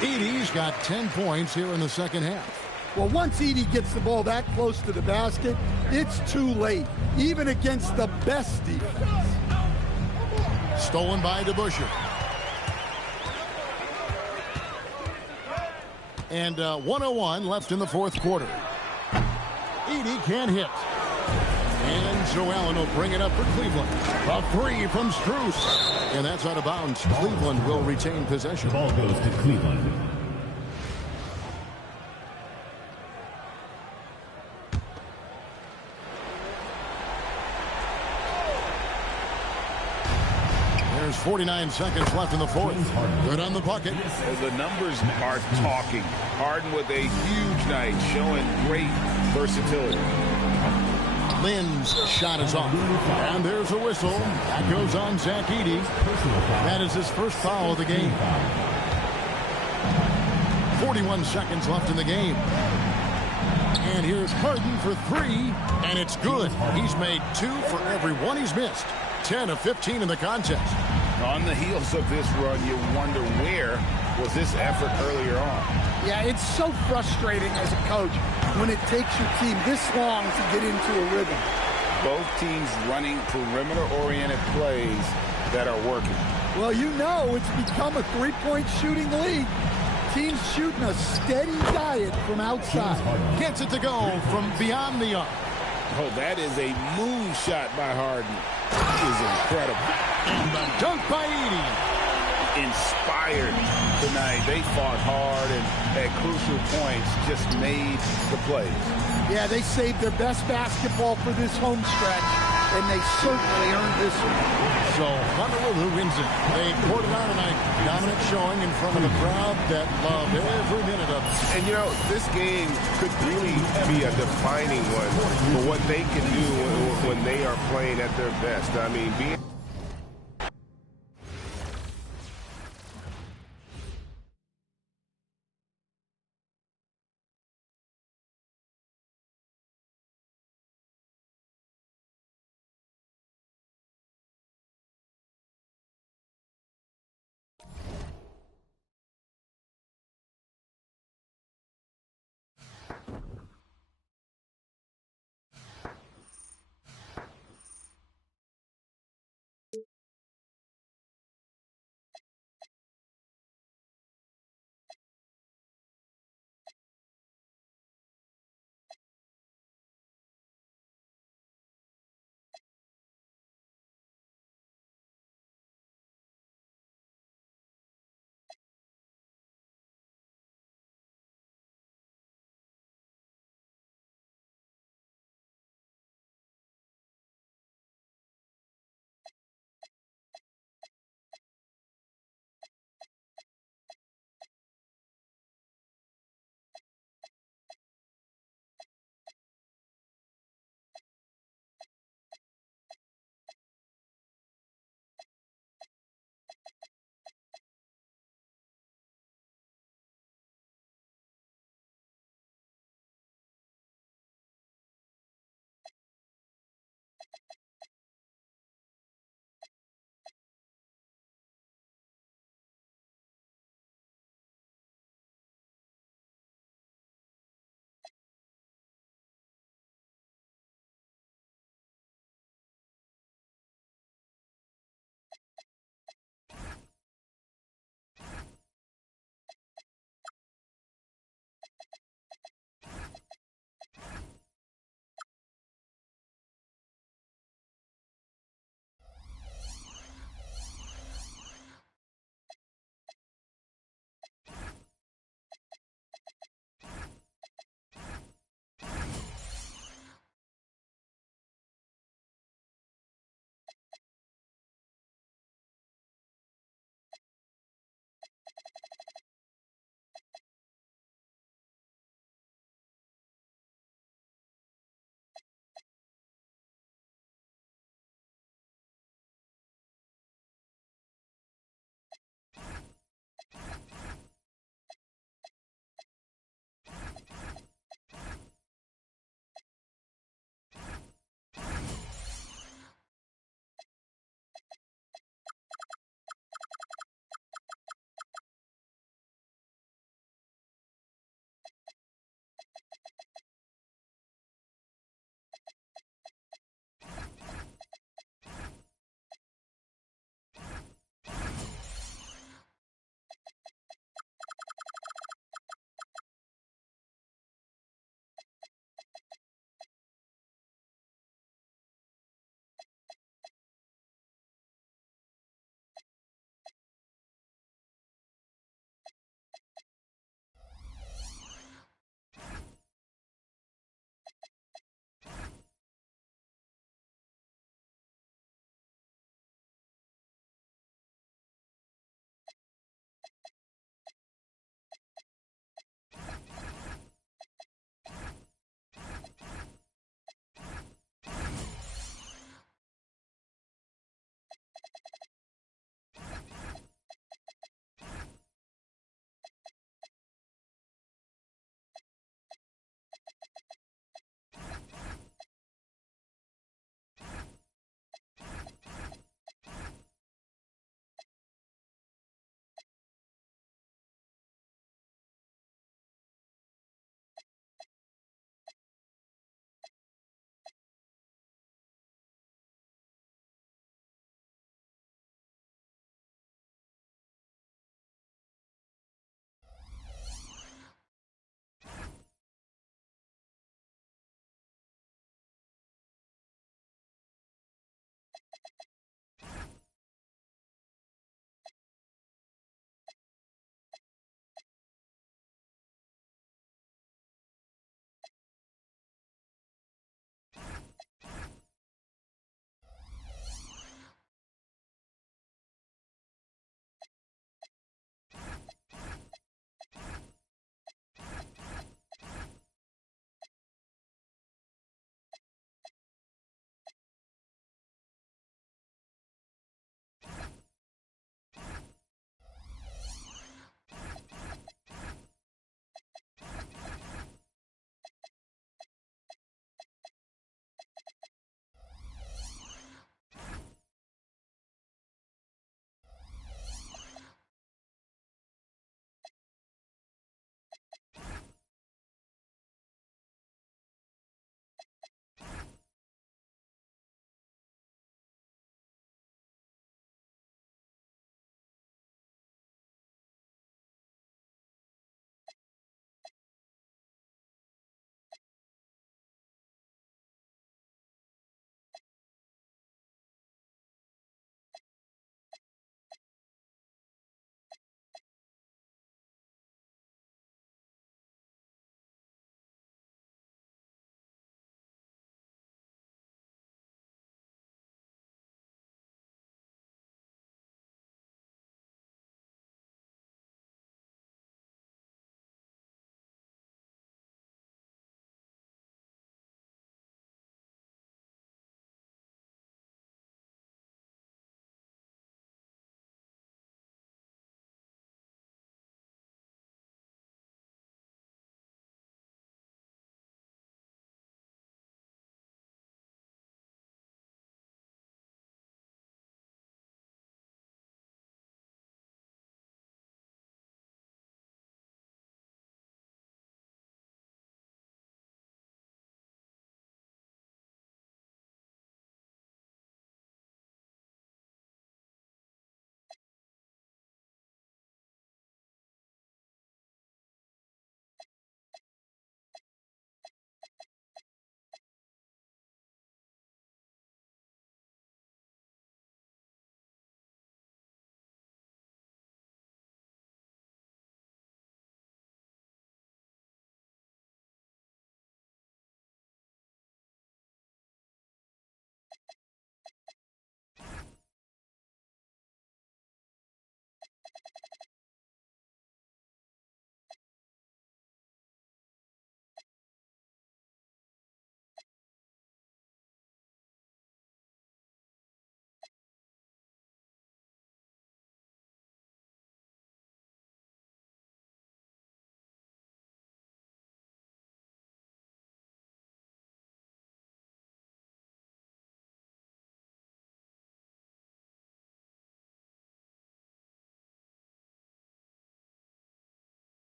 Edey's got 10 points here in the second half. Well, once Edey gets the ball that close to the basket, it's too late, even against the best defense. Stolen by DeBusschere. And 1:01 left in the 4th quarter. Edey can't hit. And Joe Allen will bring it up for Cleveland. A 3 from Strus. And that's out of bounds. Cleveland will retain possession. Ball goes to Cleveland. There's 49 seconds left in the 4th. Good on the bucket. The numbers are talking. Harden with a huge night, showing great versatility. Lynn's shot is off. And there's a whistle. That goes on Zach Edey. That is his first foul of the game. 41 seconds left in the game. And here's Harden for three, and it's good. He's made 2 for every one he's missed. 10 of 15 in the contest. On the heels of this run, you wonder where was this effort earlier on. Yeah, it's so frustrating as a coach when it takes your team this long to get into a rhythm. Both teams running perimeter-oriented plays that are working. Well, you know it's become a three-point shooting league. Teams shooting a steady diet from outside. Gets it to go from beyond the arc. Oh, that is a moon shot by Harden. It is incredible. And the dunk by Edey. Inspired tonight. They fought hard and at crucial points just made the plays. Yeah, they saved their best basketball for this home stretch, and they certainly earned this one. So Honolulu wins it. They poured it on tonight. Dominant showing in front of a crowd that loved every minute of it. And, you know, this game could really be a defining one for what they can do when they are playing at their best. I mean, being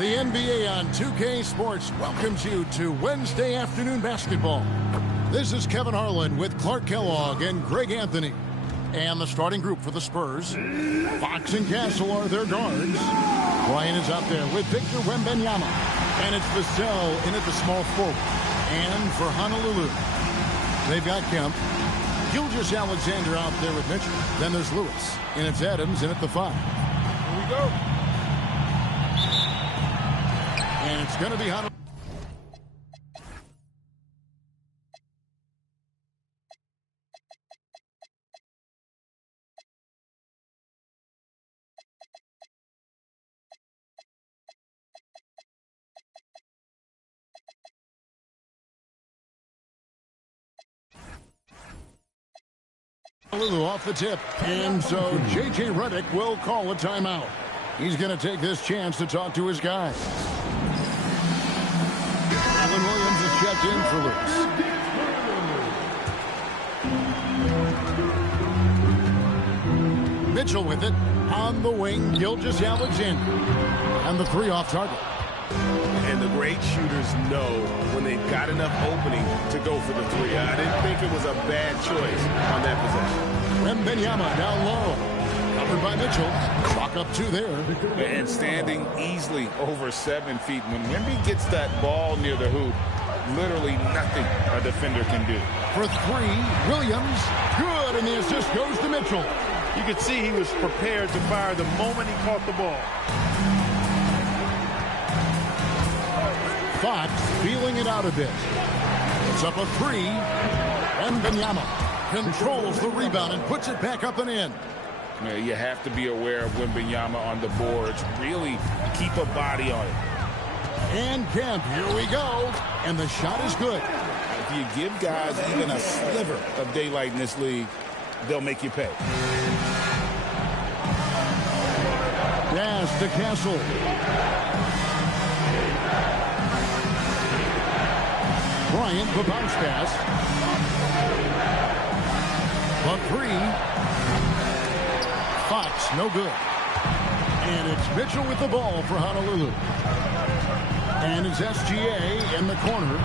The NBA on 2K Sports welcomes you to Wednesday afternoon basketball. This is Kevin Harlan with Clark Kellogg and Greg Anthony. And the starting group for the Spurs. Fox and Castle are their guards. Bryant is out there with Victor Wembanyama. And it's Vassell in at the small forward. And for Honolulu, they've got Kemp. Gilgeous Alexander out there with Mitchell. Then there's Lewis. And it's Adams in at the 5. Here we go. And it's going to be Honolulu. Off the tip, and so J.J. Redick will call a timeout. He's going to take this chance to talk to his guys. Alan Williams is checked in for Lewis. Mitchell with it. On the wing, Gilgeous Alexander. And the 3 off target. And the great shooters know when they've got enough opening to go for the 3. I didn't think it was a bad choice on that possession. Wembanyama down low. Covered by Mitchell. Clock up 2 there. And standing easily over 7 feet. When Wemby gets that ball near the hoop, literally nothing a defender can do. For 3, Williams. Good, and the assist goes to Mitchell. You could see he was prepared to fire the moment he caught the ball. Fox feeling it out a bit. It's up a 3. Wembanyama controls the rebound and puts it back up and in. You have to be aware of Wembanyama on the boards. Really keep a body on it. And Kemp, here we go. And the shot is good. If you give guys even a sliver of daylight in this league, they'll make you pay. Pass to Castle. Bryant, the bounce pass. The 3. Fox, no good. And it's Mitchell with the ball for Honolulu. And it's SGA in the corner.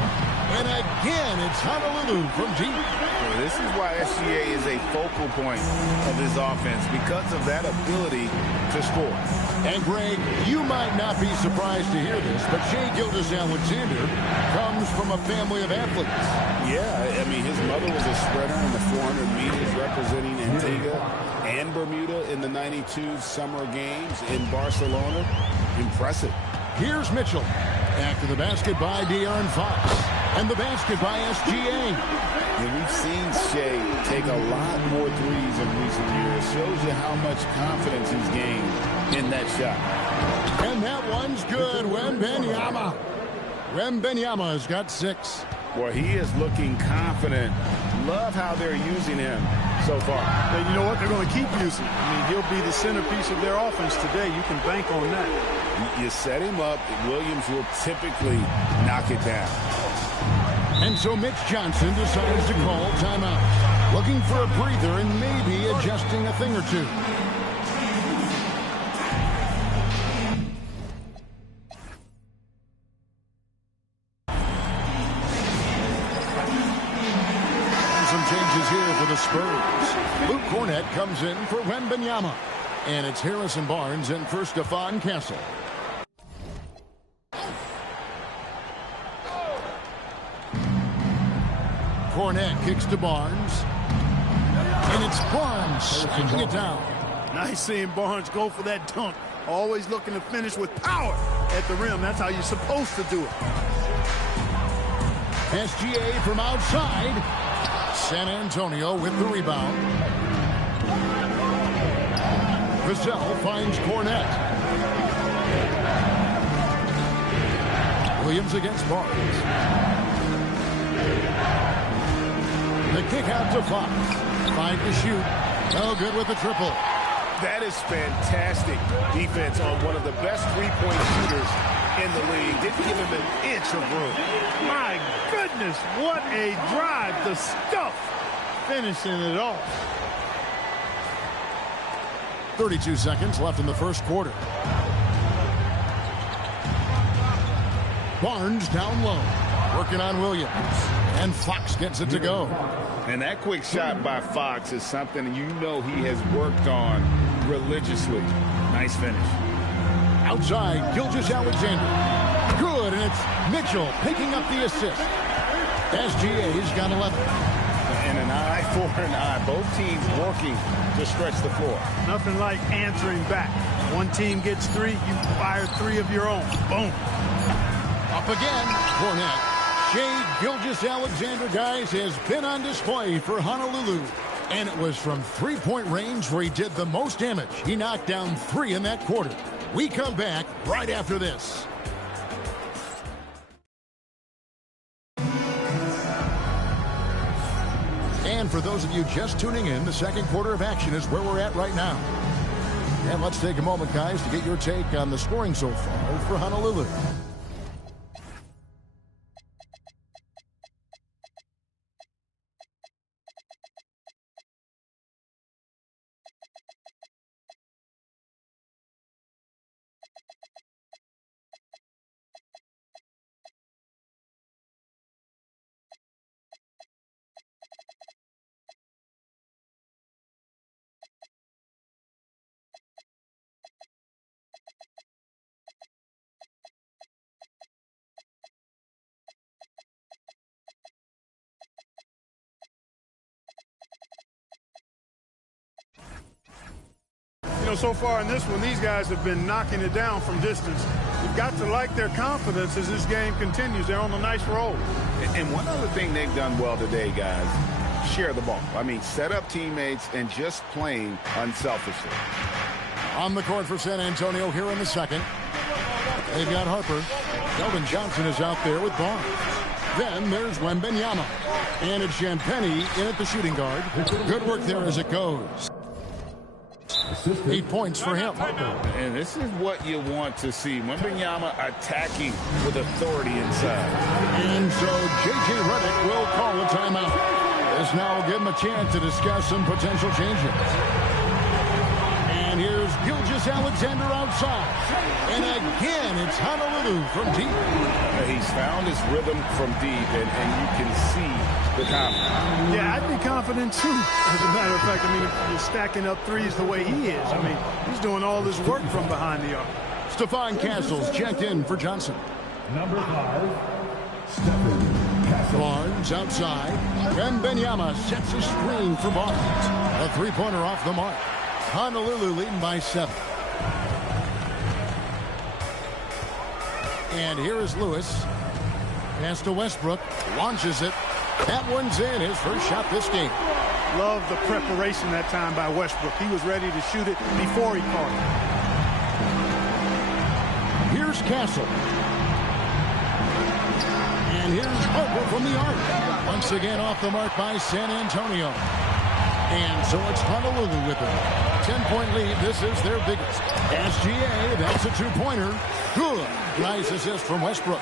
And again, it's Honolulu from deep. Well, this is why SGA is a focal point of this offense, because of that ability to score. And Greg, you might not be surprised to hear this, but Shai Gilgeous-Alexander comes from a family of athletes. Yeah, I mean, his mother was a sprinter in the 400 meters representing Antigua and Bermuda in the 92 Summer Games in Barcelona. Impressive. Here's Mitchell. After the basket by De'Aaron Fox. And the basket by SGA. And we've seen Shai take a lot more threes in recent years. Shows you how much confidence he's gained in that shot. And that one's good. Wembanyama. Wembanyama has got 6. Well, he is looking confident. Love how they're using him so far. And you know what? They're going to keep using him. I mean, he'll be the centerpiece of their offense today. You can bank on that. You set him up, Williams will typically knock it down. And so Mitch Johnson decides to call timeout. Looking for a breather and maybe adjusting a thing or two. Some changes here for the Spurs. Luke Cornett comes in for Wembanyama. And it's Harrison Barnes in for Stephon Castle. Cornett kicks to Barnes. And it's Barnes slamming it down. Nice seeing Barnes go for that dunk. Always looking to finish with power at the rim. That's how you're supposed to do it. SGA from outside. San Antonio with the rebound. Vassell finds Cornett. Williams against Barnes. The kick out to Fox. 5 to shoot. Oh, good with the triple. That is fantastic defense on one of the best three-point shooters in the league. Didn't give him an inch of room. My goodness, what a drive. The stuff finishing it off. 32 seconds left in the first quarter. Barnes down low. Working on Williams. And Fox gets it to go. And that quick shot by Fox is something you know he has worked on religiously. Nice finish. Outside, Gilgeous-Alexander. Good, and it's Mitchell picking up the assist. SGA's got 11. And an eye for an eye. Both teams working to stretch the floor. Nothing like answering back. One team gets 3, you fire 3 of your own. Boom. Up again, Fournette. Shea Gilgeous-Alexander, guys, has been on display for Honolulu. And it was from three-point range where he did the most damage. He knocked down 3 in that quarter. We come back right after this. And for those of you just tuning in, the second quarter of action is where we're at right now. And let's take a moment, guys, to get your take on the scoring so far for Honolulu. You know, so far in this one, these guys have been knocking it down from distance. You've got to like their confidence as this game continues. They're on a nice roll. And one other thing they've done well today, guys, share the ball. I mean, set up teammates and just playing unselfishly. On the court for San Antonio here in the second. They've got Harper. Kelvin Johnson is out there with Barnes. Then there's Wembanyama. And it's Champagnie in at the shooting guard. Good work there as it goes. 8 points for him. And this is what you want to see. Wembanyama attacking with authority inside. And so J.J. Redick will call a timeout. This now will give him a chance to discuss some potential changes. And here's Gilgeous-Alexander outside. And again, it's Honolulu from deep. He's found his rhythm from deep, and you can see the confidence. Yeah, I'd be confident, too. As a matter of fact, I mean, if you're stacking up threes the way he is, I mean, he's doing all this work from behind the arc. Stephon Castles checked in for Johnson. Number 5, Stephen Castle. Barnes outside. Wembanyama sets a screen for Barnes. A three-pointer off the mark. Honolulu leading by 7. And here is Lewis. Pass to Westbrook. Launches it. That one's in. His first shot this game. Love the preparation that time by Westbrook. He was ready to shoot it before he caught it. Here's Castle. And here's Harper from the arc. Once again off the mark by San Antonio. And so it's Honolulu with them. 10-point lead. This is their biggest. SGA, that's a two-pointer. Good. Nice assist from Westbrook.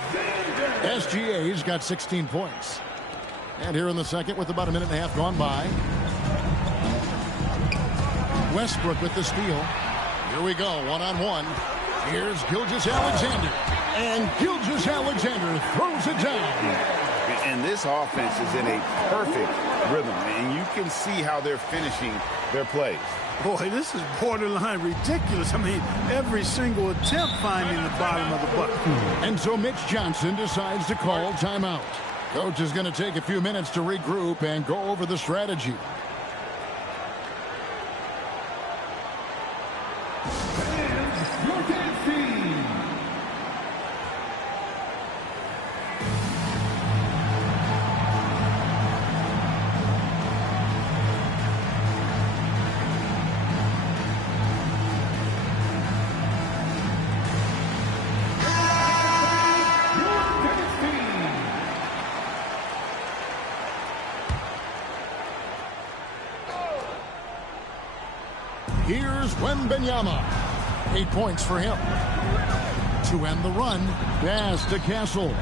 SGA's got 16 points. And here in the second with about a minute and a half gone by. Westbrook with the steal. Here we go, one-on-one. Here's Gilgeous-Alexander. And Gilgeous-Alexander throws it down. And this offense is in a perfect rhythm, and you can see how they're finishing their plays. Boy, this is borderline ridiculous. I mean, every single attempt finding the bottom of the bucket. And so Mitch Johnson decides to call timeout. Coach is going to take a few minutes to regroup and go over the strategy. Here's Wembanyama. 8 points for him. To end the run, pass to Castle.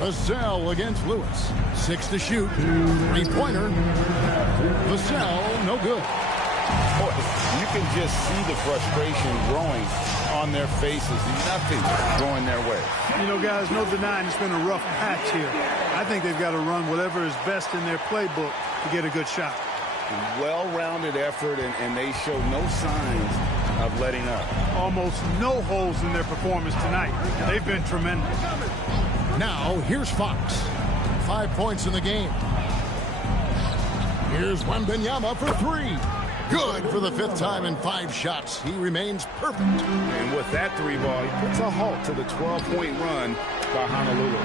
Vassell against Lewis. 6 to shoot. Three-pointer. Vassell, no good. Boy, you can just see the frustration growing on their faces. Nothing going their way. You know, guys, no denying it's been a rough patch here. I think they've got to run whatever is best in their playbook to get a good shot. Well-rounded effort, and they show no signs of letting up. Almost no holes in their performance tonight. They've been tremendous. Now, here's Fox. 5 points in the game. Here's Wembanyama for 3. Good for the 5th time in 5 shots. He remains perfect. And with that 3 ball, he puts a halt to the 12-point run by Honolulu.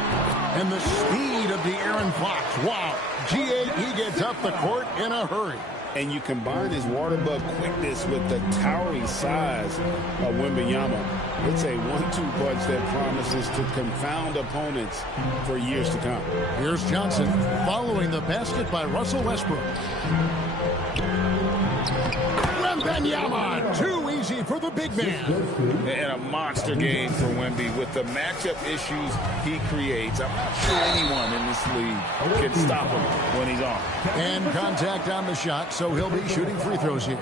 And the speed of De'Aaron Fox. Wow. G8, he gets up the court in a hurry. And you combine his water bug quickness with the towering size of Wembanyama. It's a 1-2 punch that promises to confound opponents for years to come. Here's Johnson following the basket by Russell Westbrook. Wembanyama, too easy for the big man. And a monster game for Wemby with the matchup issues he creates. I'm not sure anyone in this league can stop him when he's on. And contact on the shot, so he'll be shooting free throws here.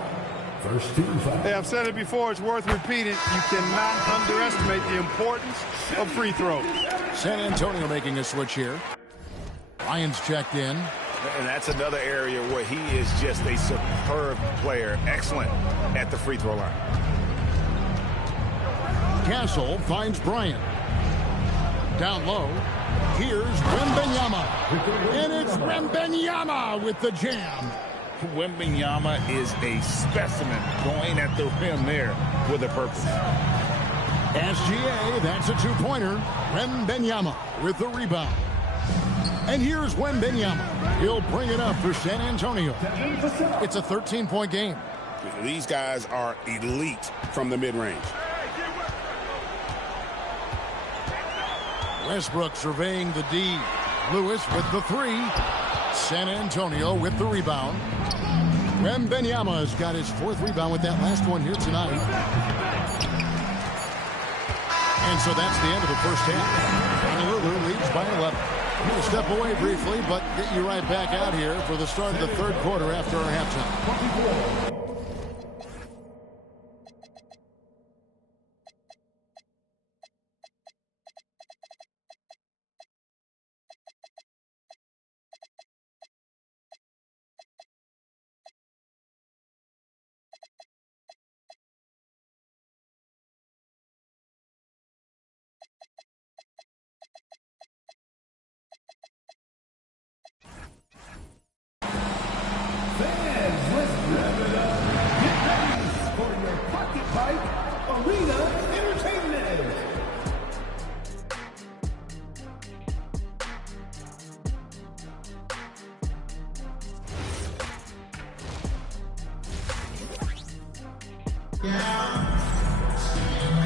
First team foul. Hey, I've said it before. It's worth repeating. You cannot underestimate the importance of free throws. San Antonio making a switch here. Lions checked in. And that's another area where he is just a superb player. Excellent at the free throw line. Castle finds Bryant. Down low. Here's Wembanyama. And it's Wembanyama with the jam. Wembanyama is a specimen going at the rim there with a purpose. SGA, that's a 2-pointer. Wembanyama with the rebound. And here's Wembanyama. He'll bring it up for San Antonio. It's a 13-point game. These guys are elite from the mid-range. Westbrook surveying the D. Lewis with the 3. San Antonio with the rebound. Wembanyama's got his 4th rebound with that last one here tonight. And so that's the end of the first half. Honolulu leads by 11. We'll step away briefly, but get you right back out here for the start of the 3rd quarter after our halftime.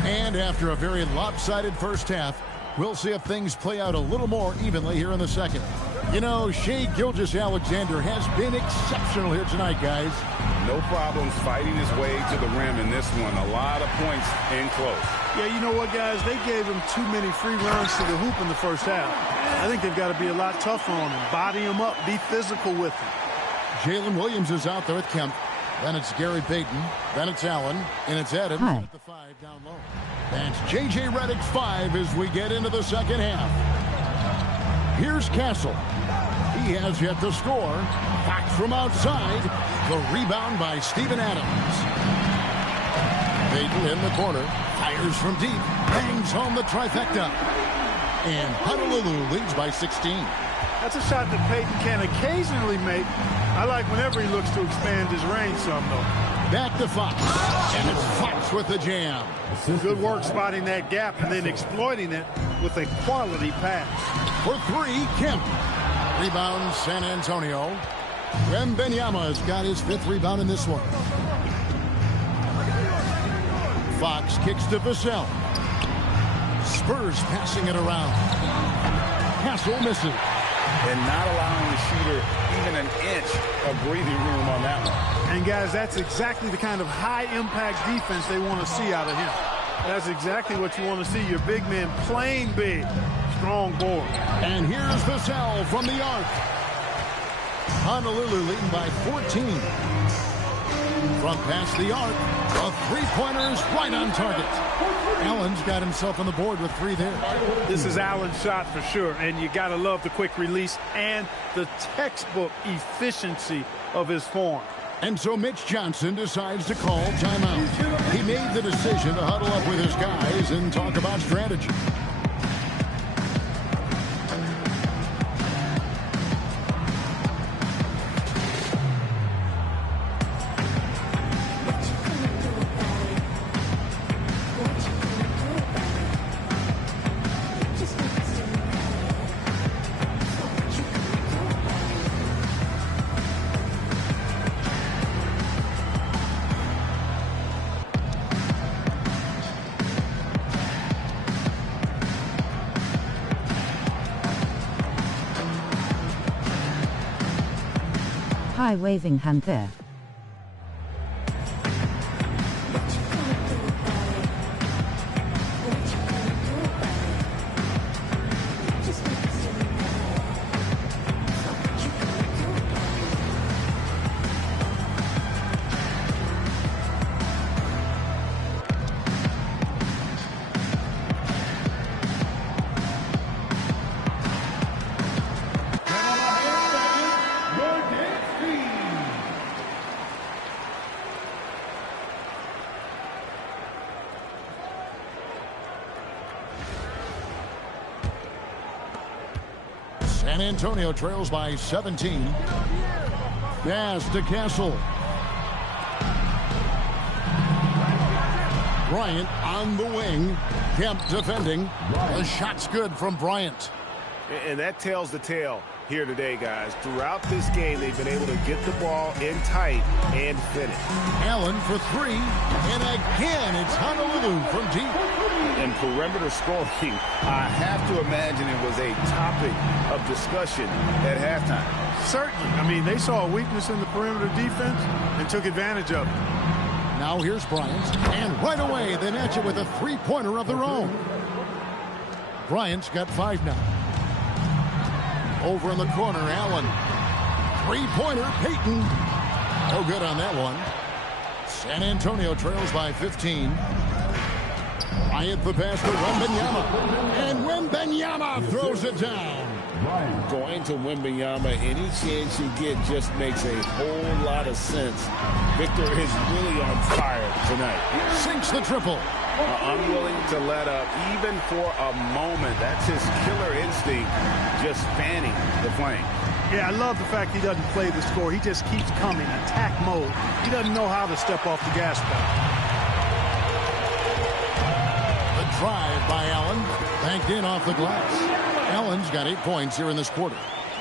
And after a very lopsided first half, we'll see if things play out a little more evenly here in the second. You know, Shai Gilgeous-Alexander has been exceptional here tonight, guys. No problems fighting his way to the rim in this one. A lot of points in close. Yeah, you know what, guys? They gave him too many free runs to the hoop in the first half. I think they've got to be a lot tougher on him. Body him up. Be physical with him. Jalen Williams is out there with Kemp. Then it's Gary Payton. Then it's Allen. And it's Adams at the 5 down low. That's J.J. Redick's 5 as we get into the second half. Here's Castle. He has yet to score. Back from outside. The rebound by Steven Adams. Payton in the corner. Fires from deep. Bangs home the trifecta. And Honolulu leads by 16. That's a shot that Payton can occasionally make. I like whenever he looks to expand his range some, though. Back to Fox. And it's Fox with the jam. Good work spotting that gap and then exploiting it with a quality pass. For 3, Kemp. Rebound, San Antonio. Wembanyama's got his 5th rebound in this one. Fox kicks to Vassell. Spurs passing it around. Castle misses. And not allowing the shooter even an inch of breathing room on that one. And, guys, that's exactly the kind of high-impact defense they want to see out of him. That's exactly what you want to see, your big men playing big. Strong board. And here's Vassell from the arc. Honolulu leading by 14. From past the arc, the 3-pointers right on target. Allen's got himself on the board with 3 there. This is Allen's shot for sure, and you got to love the quick release and the textbook efficiency of his form. And so Mitch Johnson decides to call timeout. He made the decision to huddle up with his guys and talk about strategy. Try waving hand there. San Antonio trails by 17. Pass to Castle. Bryant on the wing. Kemp defending. The shot's good from Bryant. And that tells the tale here today, guys. Throughout this game, they've been able to get the ball in tight and finish. Allen for three. And again, it's Honolulu from deep. And perimeter scoring, I have to imagine it was a topic of discussion at halftime. Certainly. I mean, they saw a weakness in the perimeter defense and took advantage of it. Now here's Bryant. And right away, they match it with a three-pointer of their own. Bryant's got 5 now. Over in the corner, Allen. Three-pointer, Payton. No good on that one. San Antonio trails by 15. Bryant the pass to Wembanyama. And Wembanyama throws it down. Going to Wembanyama, any chance you get just makes a whole lot of sense. Victor is really on fire tonight. Sinks the triple. Unwilling to let up even for a moment. That's his killer instinct, just fanning the flame. Yeah, I love the fact he doesn't play the score. He just keeps coming, attack mode. He doesn't know how to step off the gas pedal. The drive by Allen, banked in off the glass. Allen's got 8 points here in this quarter.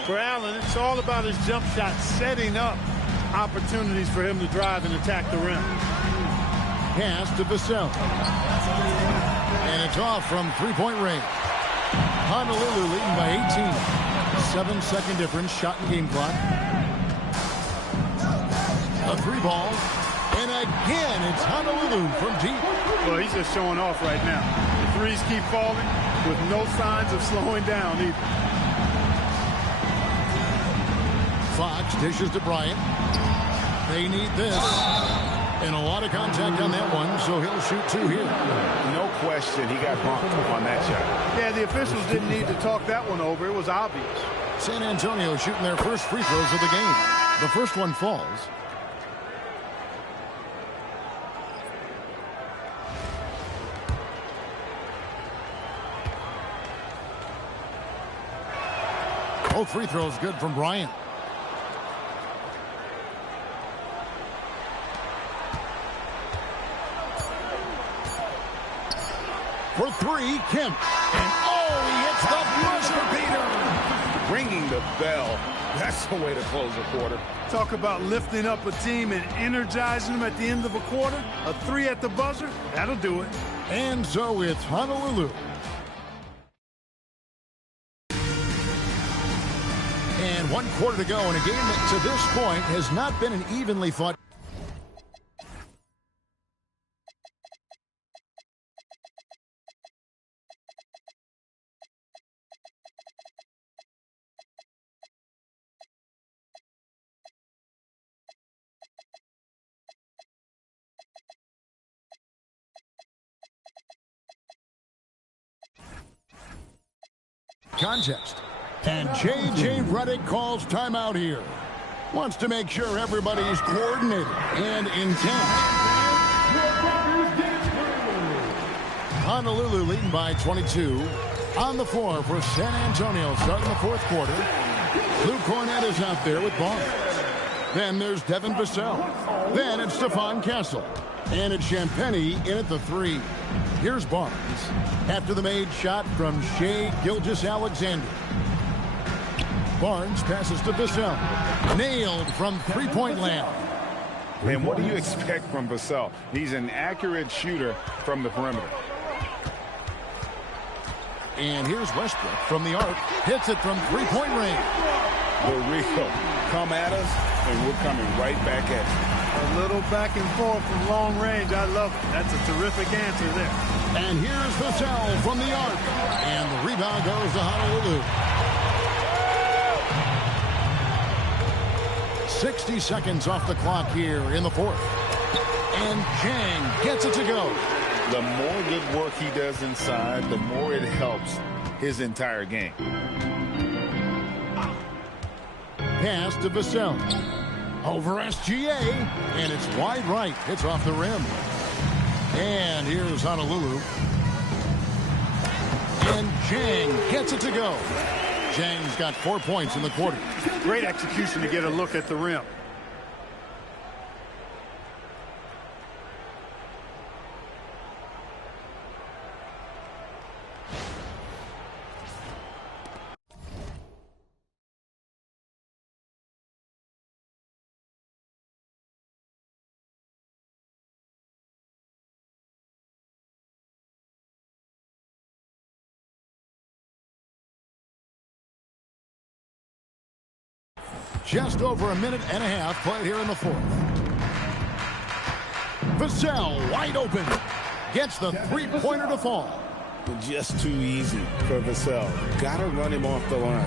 For Allen, it's all about his jump shot, setting up opportunities for him to drive and attack the rim. Pass to Vassell. And it's off from three-point range. Honolulu leading by 18. 7-second difference, shot and game clock. A 3-ball. And again, it's Honolulu from deep. Well, he's just showing off right now. The threes keep falling with no signs of slowing down either. Fox dishes to Bryant. They need this. And a lot of contact on that one, so he'll shoot 2 here. No question, he got bumped on that shot. Yeah, the officials didn't need to talk that one over. It was obvious. San Antonio shooting their first free throws of the game. The first one falls. Both free throws good from Bryant. For 3, Kemp. And he hits the buzzer beater. Ringing the bell. That's the way to close a quarter. Talk about lifting up a team and energizing them at the end of a quarter. A 3 at the buzzer, that'll do it. And so it's Honolulu. And 1 quarter to go in a game that to this point has not been an evenly fought. Contest. And J.J. Redick calls timeout here. Wants to make sure everybody's coordinated and intent. Honolulu leading by 22. On the floor for San Antonio starting the 4th quarter. Lou Cornett is out there with Barnes. Then there's Devin Vassell. Then it's Stephon Castle. And it's Champagnie in at the 3. Here's Barnes. After the made shot from Shai Gilgeous-Alexander. Barnes passes to Vassell. Nailed from three-point land. Man, what do you expect from Vassell? He's an accurate shooter from the perimeter. And here's Westbrook from the arc. Hits it from three-point range. The real come at us and we're coming right back at you. A little back and forth from long range. I love it. That's a terrific answer there. And here's the foul from the arc. And the rebound goes to Honolulu. 60 seconds off the clock here in the fourth. And Jang gets it to go. The more good work he does inside, the more it helps his entire game. Pass to Vassell. Over SGA, and it's wide right. It's off the rim. And here's Honolulu. And Jang gets it to go. Jang's got 4 points in the quarter. Great execution to get a look at the rim. Just over a minute and a half played here in the fourth. Vassell wide open. Gets the three-pointer to fall. Just too easy for Vassell. Got to run him off the line.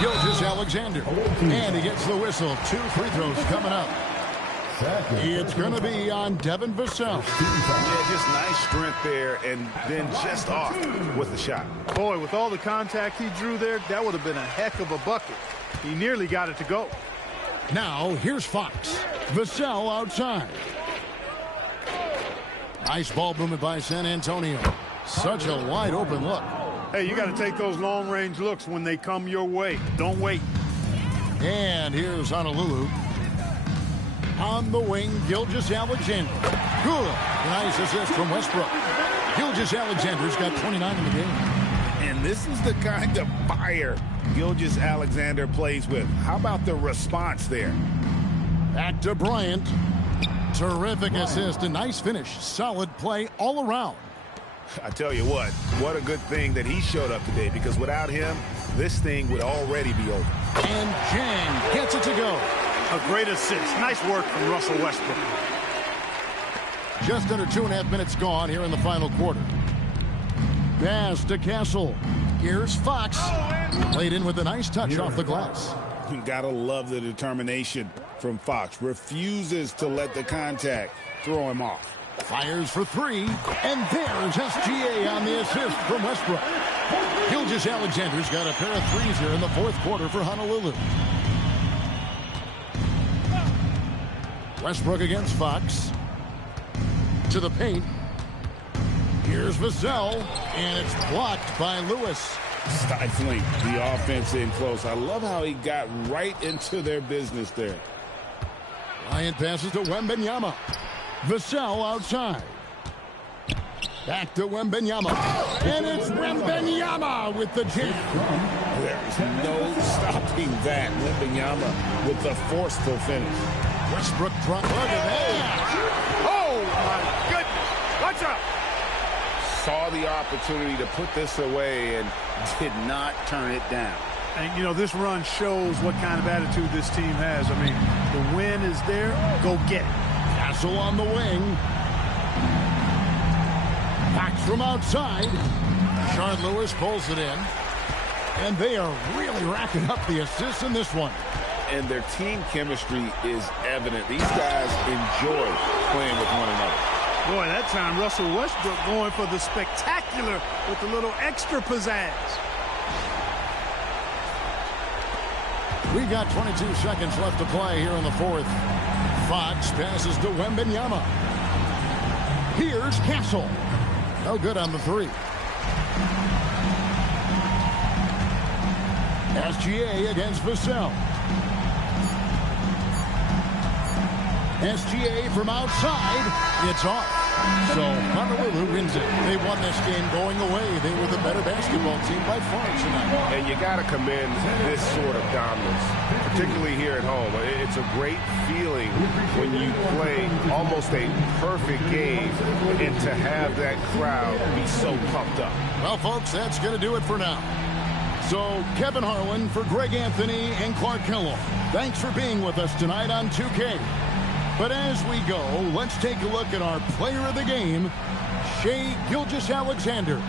Gilgeous-Alexander. And he gets the whistle. 2 free throws coming up. It's going to be on Devin Vassell. Yeah, just nice strength there, and then just off with the shot. Boy, with all the contact he drew there, that would have been a heck of a bucket. He nearly got it to go. Now, here's Fox. Vassell outside. Nice ball movement by San Antonio. Such a wide open look. Hey, you got to take those long-range looks when they come your way. Don't wait. And here's Honolulu. On the wing, Gilgeous-Alexander. Good. Nice assist from Westbrook. Gilgeous-Alexander's got 29 in the game. And this is the kind of fire Gilgeous-Alexander plays with. How about the response there? Back to Bryant. Terrific assist. A nice finish. Solid play all around. I tell you what a good thing that he showed up today, because without him, this thing would already be over. And Jang gets it to go. A great assist. Nice work from Russell Westbrook. Just under 2.5 minutes gone here in the final quarter. Pass to Castle. Here's Fox. Played in with a nice touch off the glass. You gotta love the determination from Fox. Refuses to let the contact throw him off. Fires for 3. And there's SGA on the assist from Westbrook. Gilgeous-Alexander's got a pair of threes here in the fourth quarter for Honolulu. Westbrook against Fox. To the paint. Here's Vassell, and it's blocked by Lewis. Stifling the offense in close. I love how he got right into their business there. Bryant passes to Wembanyama. Vassell outside. Back to Wembanyama. And it's Wembanyama with the jam. There's no stopping that. Wembanyama with the forceful finish. Westbrook drop. Look at that. Oh, my goodness. Watch out. Saw the opportunity to put this away and did not turn it down. And, you know, this run shows what kind of attitude this team has. I mean, the win is there. Go get it. Castle on the wing. Fox from outside. Sean Lewis pulls it in. And they are really racking up the assists in this one. And their team chemistry is evident. These guys enjoy playing with one another. Boy, that time Russell Westbrook going for the spectacular with a little extra pizzazz. We got 22 seconds left to play here in the fourth. Fox passes to Wembanyama. Here's Castle. No good on the 3. SGA against Vassell. SGA from outside. It's off. So Honolulu wins it. They won this game going away. They were the better basketball team by far tonight. And you got to commend this sort of dominance, particularly here at home. It's a great feeling when you play almost a perfect game and to have that crowd be so pumped up. Well, folks, that's going to do it for now. So, Kevin Harlan for Greg Anthony and Clark Kellogg. Thanks for being with us tonight on 2K. But as we go, let's take a look at our player of the game, Shai Gilgeous-Alexander.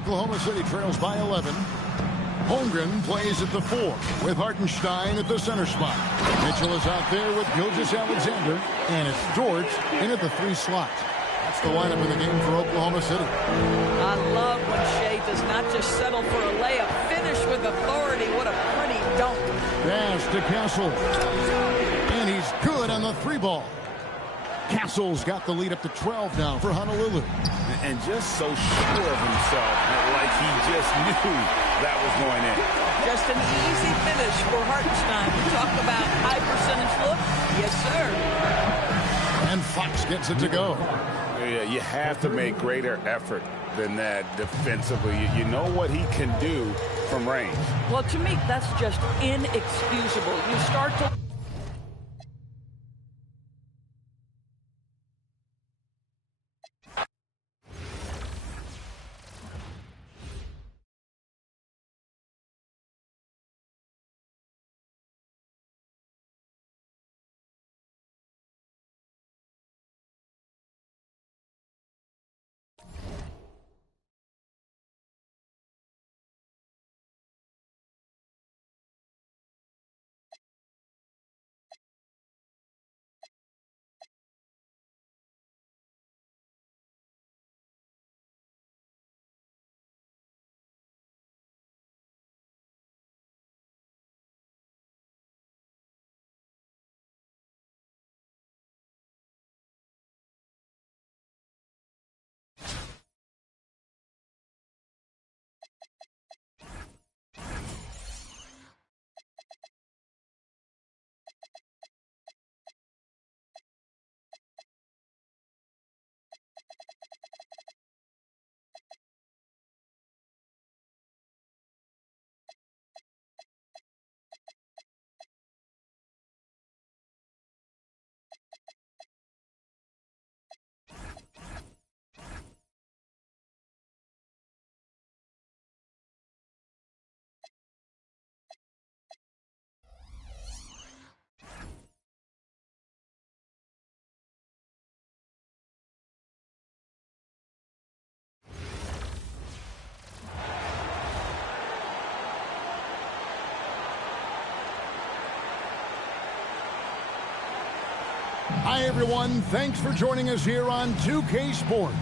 Oklahoma City trails by 11. Holmgren plays at the 4 with Hartenstein at the center spot. Mitchell is out there with Gilgeous-Alexander, and it's George in at the 3 slot. That's the lineup in the game for Oklahoma City. I love when Shea does not just settle for a layup. Finish with authority. What a pretty dunk. Pass to Castle. And he's good on the 3 ball. Castle's got the lead up to 12 now for Honolulu. And just so sure of himself, like he just knew that was going in. Just an easy finish for Hartenstein. We talk about high percentage look. Yes, sir. And Fox gets it to go. Yeah, you have to make greater effort than that defensively. You know what he can do from range. Well, to me, that's just inexcusable. You start to... Hi, everyone. Thanks for joining us here on 2K Sports.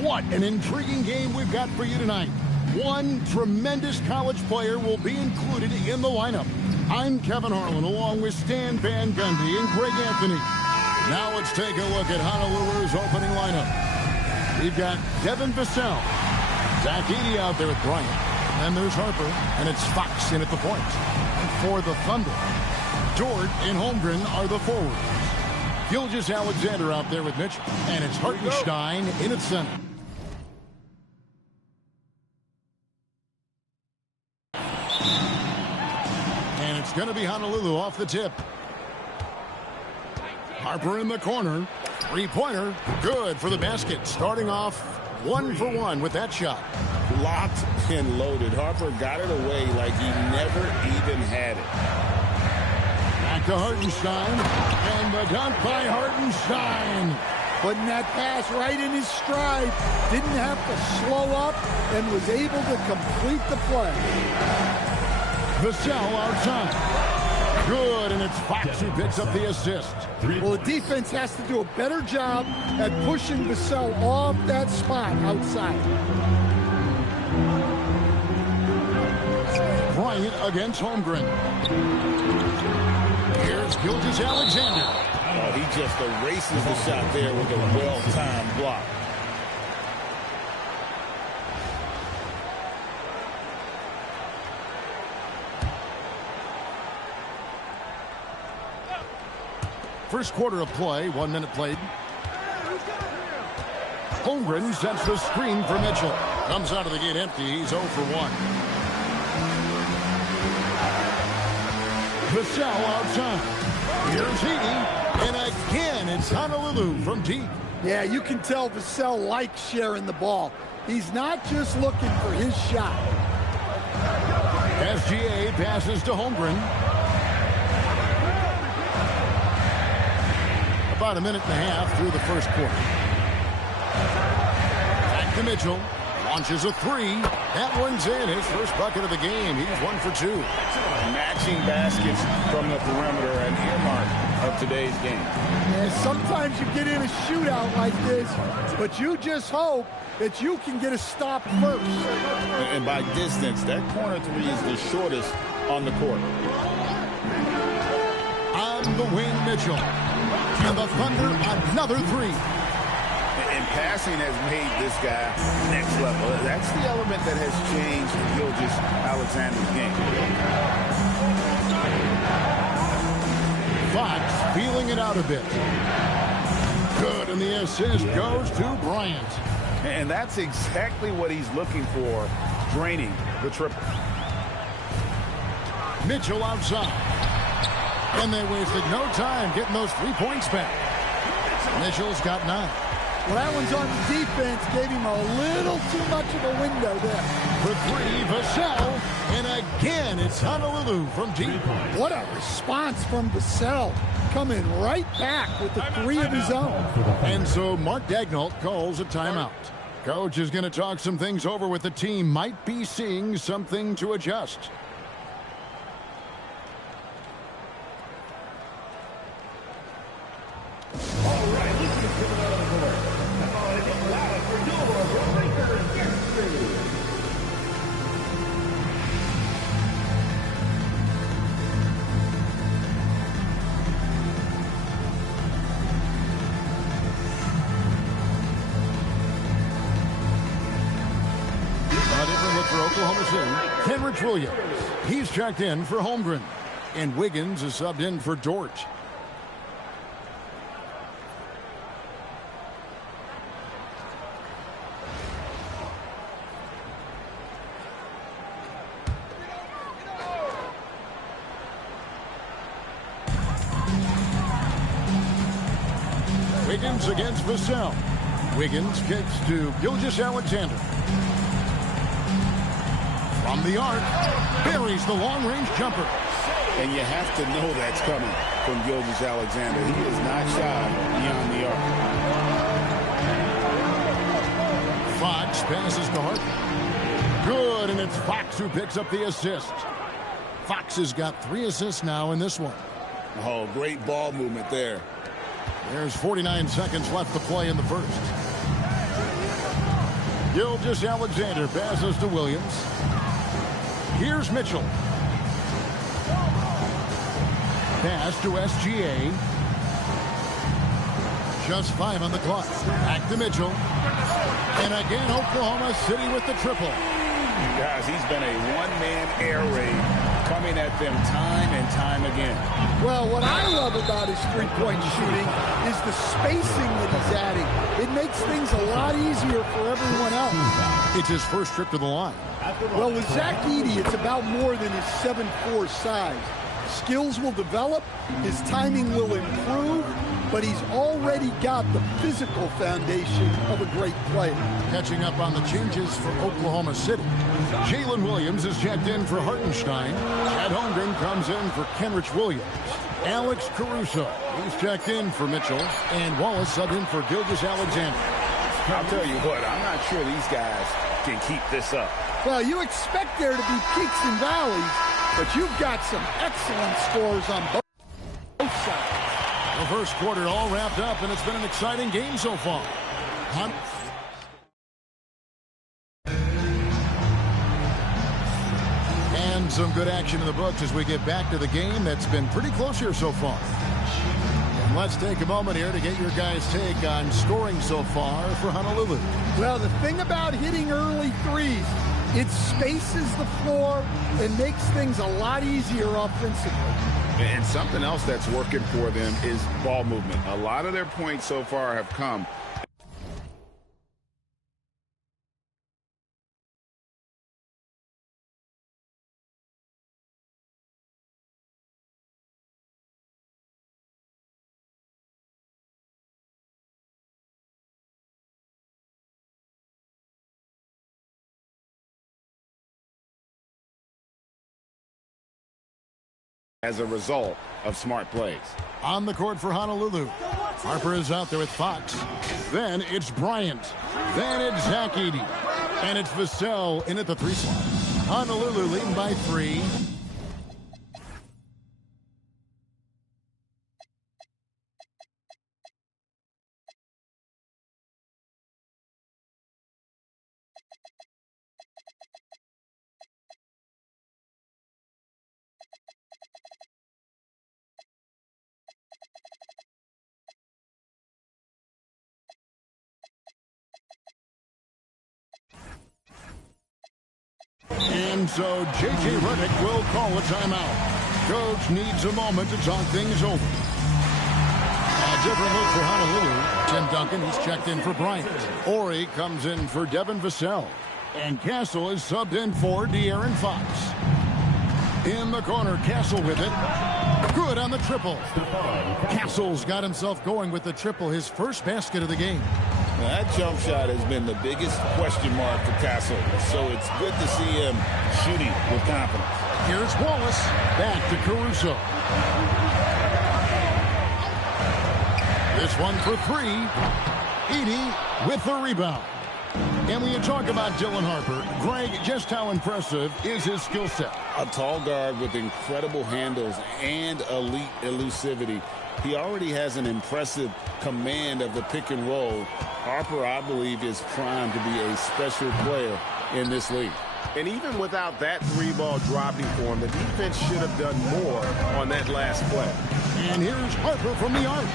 What an intriguing game we've got for you tonight. One tremendous college player will be included in the lineup. I'm Kevin Harlan, along with Stan Van Gundy and Greg Anthony. Now let's take a look at Honolulu's opening lineup. We've got Devin Vassell, Zach Edey out there with Bryant. Then there's Harper, and it's Fox in at the point. And for the Thunder, Dort and Holmgren are the forwards. Gilgeous-Alexander out there with Mitchell, and it's Hartenstein in at center. And it's going to be Honolulu off the tip. Harper in the corner. Three-pointer, good for the basket. Starting off 1 for 1 with that shot. Locked and loaded. Harper got it away like he never even had it. Back to Hartenstein, and the dunk by Hartenstein. Putting that pass right in his stride. Didn't have to slow up and was able to complete the play. Vassell outside. Good, and it's Fox who picks up the assist. Well, the defense has to do a better job at pushing Vassell off that spot outside. Bryant against Holmgren. Here's Gilgeous-Alexander. Oh, he just erases the shot there with a well-timed block. First quarter of play, 1 minute played. Holmgren sets the screen for Mitchell. Comes out of the gate empty. He's 0 for 1. Vassell outside. Here's Edey. And again, it's Honolulu from deep. Yeah, you can tell Vassell likes sharing the ball. He's not just looking for his shot. SGA passes to Holmgren. About 1.5 minutes through the first quarter. Back to Mitchell. Launches a three. That one's in. His first bucket of the game. He's 1 for 2. Matching baskets from the perimeter, an earmark of today's game. And sometimes you get in a shootout like this, but you just hope that you can get a stop first. And by distance, that corner three is the shortest on the court. On the wing, Mitchell. And the Thunder, another three. And passing has made this guy next level. That's the element that has changed Gilgeous-Alexander's game. Fox feeling it out a bit. Good, and the assist goes to Bryant. And that's exactly what he's looking for, draining the triple. Mitchell outside. And they wasted no time getting those 3 points back. Mitchell's got 9. Well, that one's on the defense. Gave him a little too much of a window there. For 3, Vassell. And again, it's Honolulu from deep. What a response from Vassell. Coming right back with the 3 of his own. And so Mark Daigneault calls a timeout. Coach is going to talk some things over with the team. Might be seeing something to adjust. All right, let's get it out of the way. Come on, it's loud for your Lakers victory. A different look for Oklahoma City. Kenrich Williams. He's checked in for Holmgren. And Wiggins is subbed in for Dort. Wiggins against Vassell. Wiggins kicks to Gilgeous-Alexander. From the arc, buries the long-range jumper. And you have to know that's coming from Gilgeous-Alexander. He is not shy beyond the arc. Fox passes to Harper. Good, and it's Fox who picks up the assist. Fox has got 3 assists now in this one. Oh, great ball movement there. There's 49 seconds left to play in the first. Gilgeous-Alexander passes to Williams. Here's Mitchell. Pass to SGA. Just 5 on the clock. Back to Mitchell. And again, Oklahoma City with the triple. Guys, he's been a one-man air raid coming at them time and time again. Well, what I love about his three-point shooting is the spacing that he's adding. It makes things a lot easier for everyone else. It's his first trip to the line. Well, with Zach Edey, it's about more than his 7'4" size. Skills will develop, his timing will improve, but he's already got the physical foundation of a great player. Catching up on the changes for Oklahoma City. Jalen Williams is checked in for Hartenstein. Chad Holmgren comes in for Kenrich Williams. Alex Caruso, he's checked in for Mitchell. And Wallace subbed in for Gilgeous-Alexander. I'll tell you what, I'm not sure these guys can keep this up. Well, you expect there to be peaks and valleys, but you've got some excellent scores on both sides. The first quarter all wrapped up, and it's been an exciting game so far. And some good action in the books as we get back to the game that's been pretty close here so far. And let's take a moment here to get your guys' take on scoring so far for Honolulu. Well, the thing about hitting early threes, it spaces the floor and makes things a lot easier offensively. And something else that's working for them is ball movement. A lot of their points so far have come. As a result of smart plays. On the court for Honolulu. Harper is out there with Fox. Then it's Bryant. Then it's Zach Edey. And it's Vassell in at the 3 slot. Honolulu leading by 3. And so J.J. Redick will call a timeout. Coach needs a moment to talk things over. A different look for Honolulu. Tim Duncan, he's checked in for Bryant. Ori comes in for Devin Vassell. And Castle is subbed in for De'Aaron Fox. In the corner, Castle with it. Good on the triple. Castle's got himself going with the triple, his first basket of the game. Now, that jump shot has been the biggest question mark for Castle, so it's good to see him shooting with confidence. Here's Wallace. Back to Caruso. This one for 3. Edey with the rebound. And when you talk about Dylan Harper, Greg, just how impressive is his skill set? A tall guard with incredible handles and elite elusivity. He already has an impressive command of the pick and roll. Harper, I believe, is primed to be a special player in this league. And even without that 3-ball dropping for him, the defense should have done more on that last play. And here's Harper from the arc.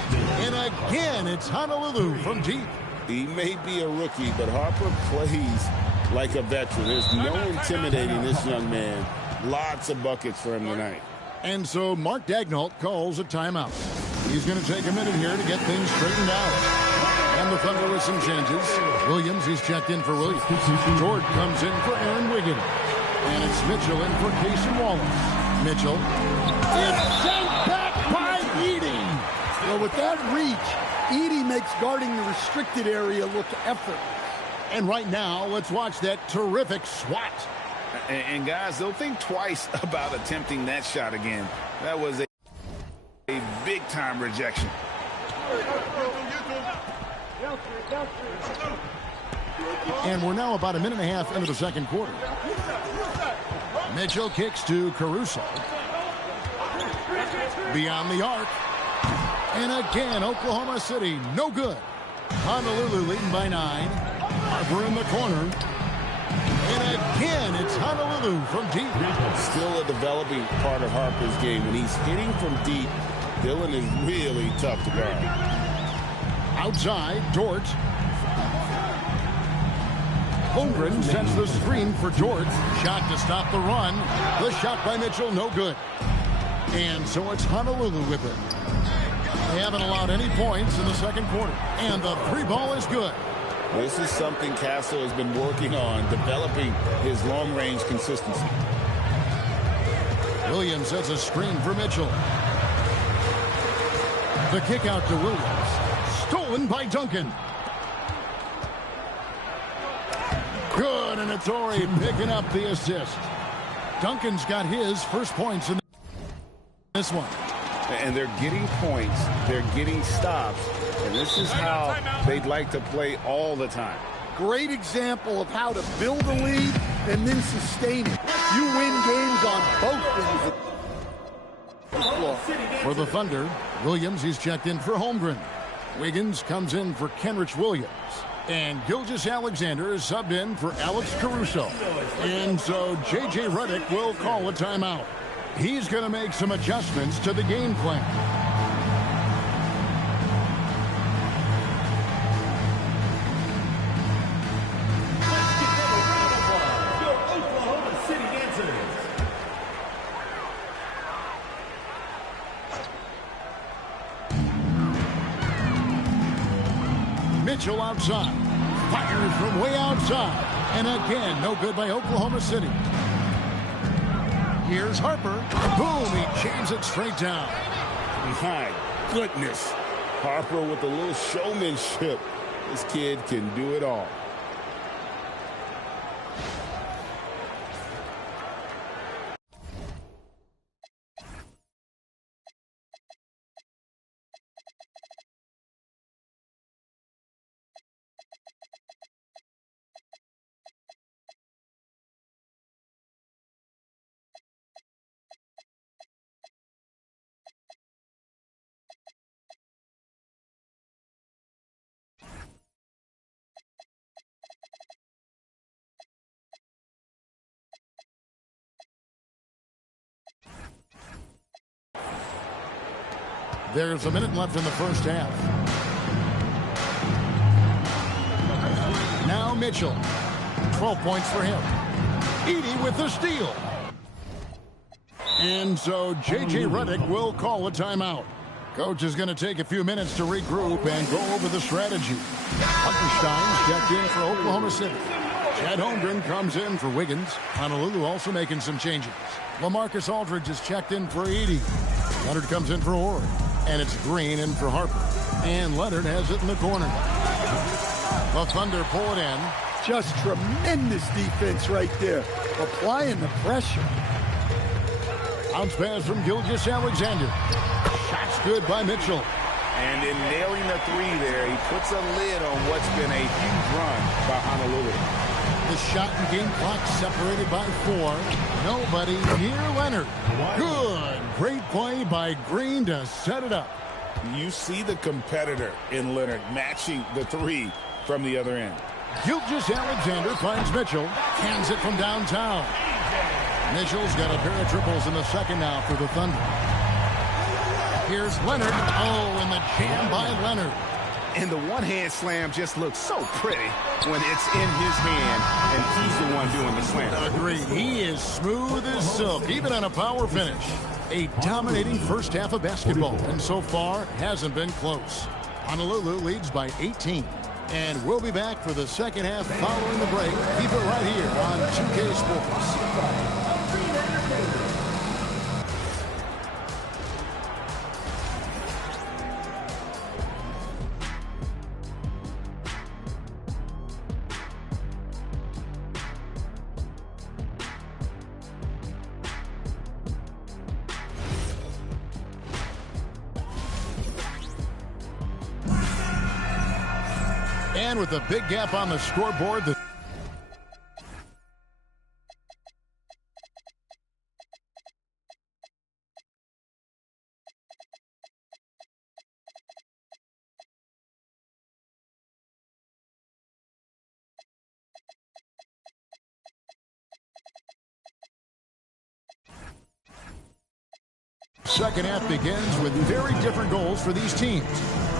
And again, it's Honolulu from deep. He may be a rookie, but Harper plays like a veteran. There's no intimidating this young man. Lots of buckets for him tonight. And so Mark Daigneault calls a timeout. He's going to take a minute here to get things straightened out. And the Thunder with some changes. Williams, he's checked in for Williams. Jordan comes in for Aaron Wiggins. And it's Mitchell in for Casey Wallace. Mitchell. It's sent back by Edey. Well, with that reach, Edey makes guarding the restricted area look effortless. And right now, let's watch that terrific swat. And guys, don't think twice about attempting that shot again. That was a big-time rejection. And we're now about a minute and a half into the second quarter. Mitchell kicks to Caruso. Beyond the arc. And again, Oklahoma City, no good. Honolulu leading by 9. Harper in the corner. And again, it's Honolulu from deep. Still a developing part of Harper's game. When he's hitting from deep, Dylan is really tough to guard. Outside, Dort. Holmgren sets the screen for Dort. Shot to stop the run. The shot by Mitchell, no good. And so it's Honolulu with it. They haven't allowed any points in the second quarter. And the 3-ball is good. This is something Castle has been working on, developing his long-range consistency. Williams sets a screen for Mitchell. The kick out to Williams. Stolen by Duncan. Good, and it's Ori picking up the assist. Duncan's got his first points in this one. And they're getting points, they're getting stops, and this is how they'd like to play all the time. Great example of how to build a lead and then sustain it. You win games on both ends of the floor. For the Thunder, Williams, he's checked in for Holmgren. Wiggins comes in for Kenrich Williams. And Gilgeous Alexander is subbed in for Alex Caruso. And so J.J. Redick will call a timeout. He's going to make some adjustments to the game plan. Mitchell outside. Fires from way outside. And again, no good by Oklahoma City. Here's Harper. Boom, he jams it straight down. My goodness. Harper with a little showmanship. This kid can do it all. There's a minute left in the first half. Now Mitchell. 12 points for him. Edey with the steal. And so J.J. Redick will call a timeout. Coach is going to take a few minutes to regroup and go over the strategy. Hartenstein's checked in for Oklahoma City. Chad Holmgren comes in for Wiggins. Honolulu also making some changes. LaMarcus Aldridge is checked in for Edey. Leonard comes in for Orr. And it's Green in for Harper. And Leonard has it in the corner. The Thunder pull it in. Just tremendous defense right there. Applying the pressure. Bounce pass from Gilgeous-Alexander. Shot's good by Mitchell. And in nailing the three there, he puts a lid on what's been a huge run by Honolulu. The shot and game clock separated by 4. Nobody near Leonard. Good. Great play by Green to set it up. You see the competitor in Leonard matching the three from the other end. Gilgeous-Alexander finds Mitchell. Cans it from downtown. Mitchell's got a pair of triples in the second now for the Thunder. Here's Leonard. Oh, and the jam by Leonard. And the one-hand slam just looks so pretty when it's in his hand and he's the one doing the slam. Agreed. He is smooth as silk, even on a power finish. A dominating first half of basketball, and so far hasn't been close. Honolulu leads by 18. And we'll be back for the second half following the break. Keep it right here on 2K Sports. And with a big gap on the scoreboard, the second half begins with very different goals for these teams.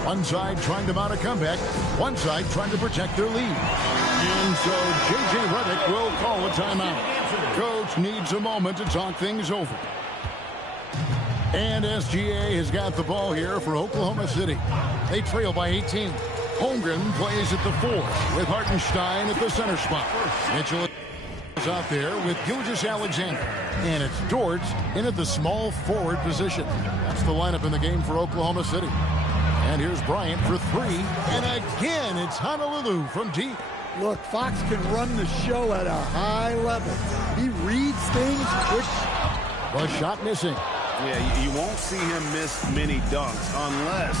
One side trying to mount a comeback, one side trying to protect their lead. And so J.J. Redick will call a timeout. Coach needs a moment to talk things over. And SGA has got the ball here for Oklahoma City. They trail by 18. Holmgren plays at the 4 with Hartenstein at the center spot. Mitchell is out there with Gilgeous-Alexander. And it's Dort in at the small forward position. That's the lineup in the game for Oklahoma City. And here's Bryant for 3. And again, it's Honolulu from deep. Look, Fox can run the show at a high level. He reads things quick. The shot missing. Yeah, you won't see him miss many dunks unless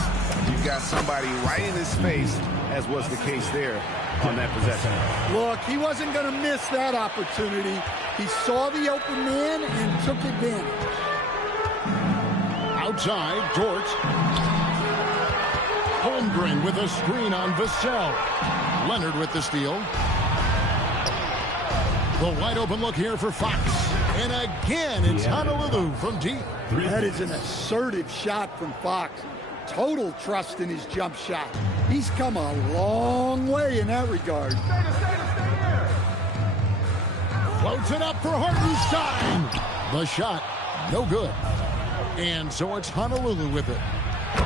you've got somebody right in his face, as was the case there on that possession. Look, he wasn't going to miss that opportunity. He saw the open man and took advantage. Outside, Dort. Holmgren with a screen on Vassell. Leonard with the steal. The wide open look here for Fox. And again, it's Honolulu from deep. That is an assertive shot from Fox. Total trust in his jump shot. He's come a long way in that regard. Floats it up for Hartenstein. The shot, no good. And so it's Honolulu with it.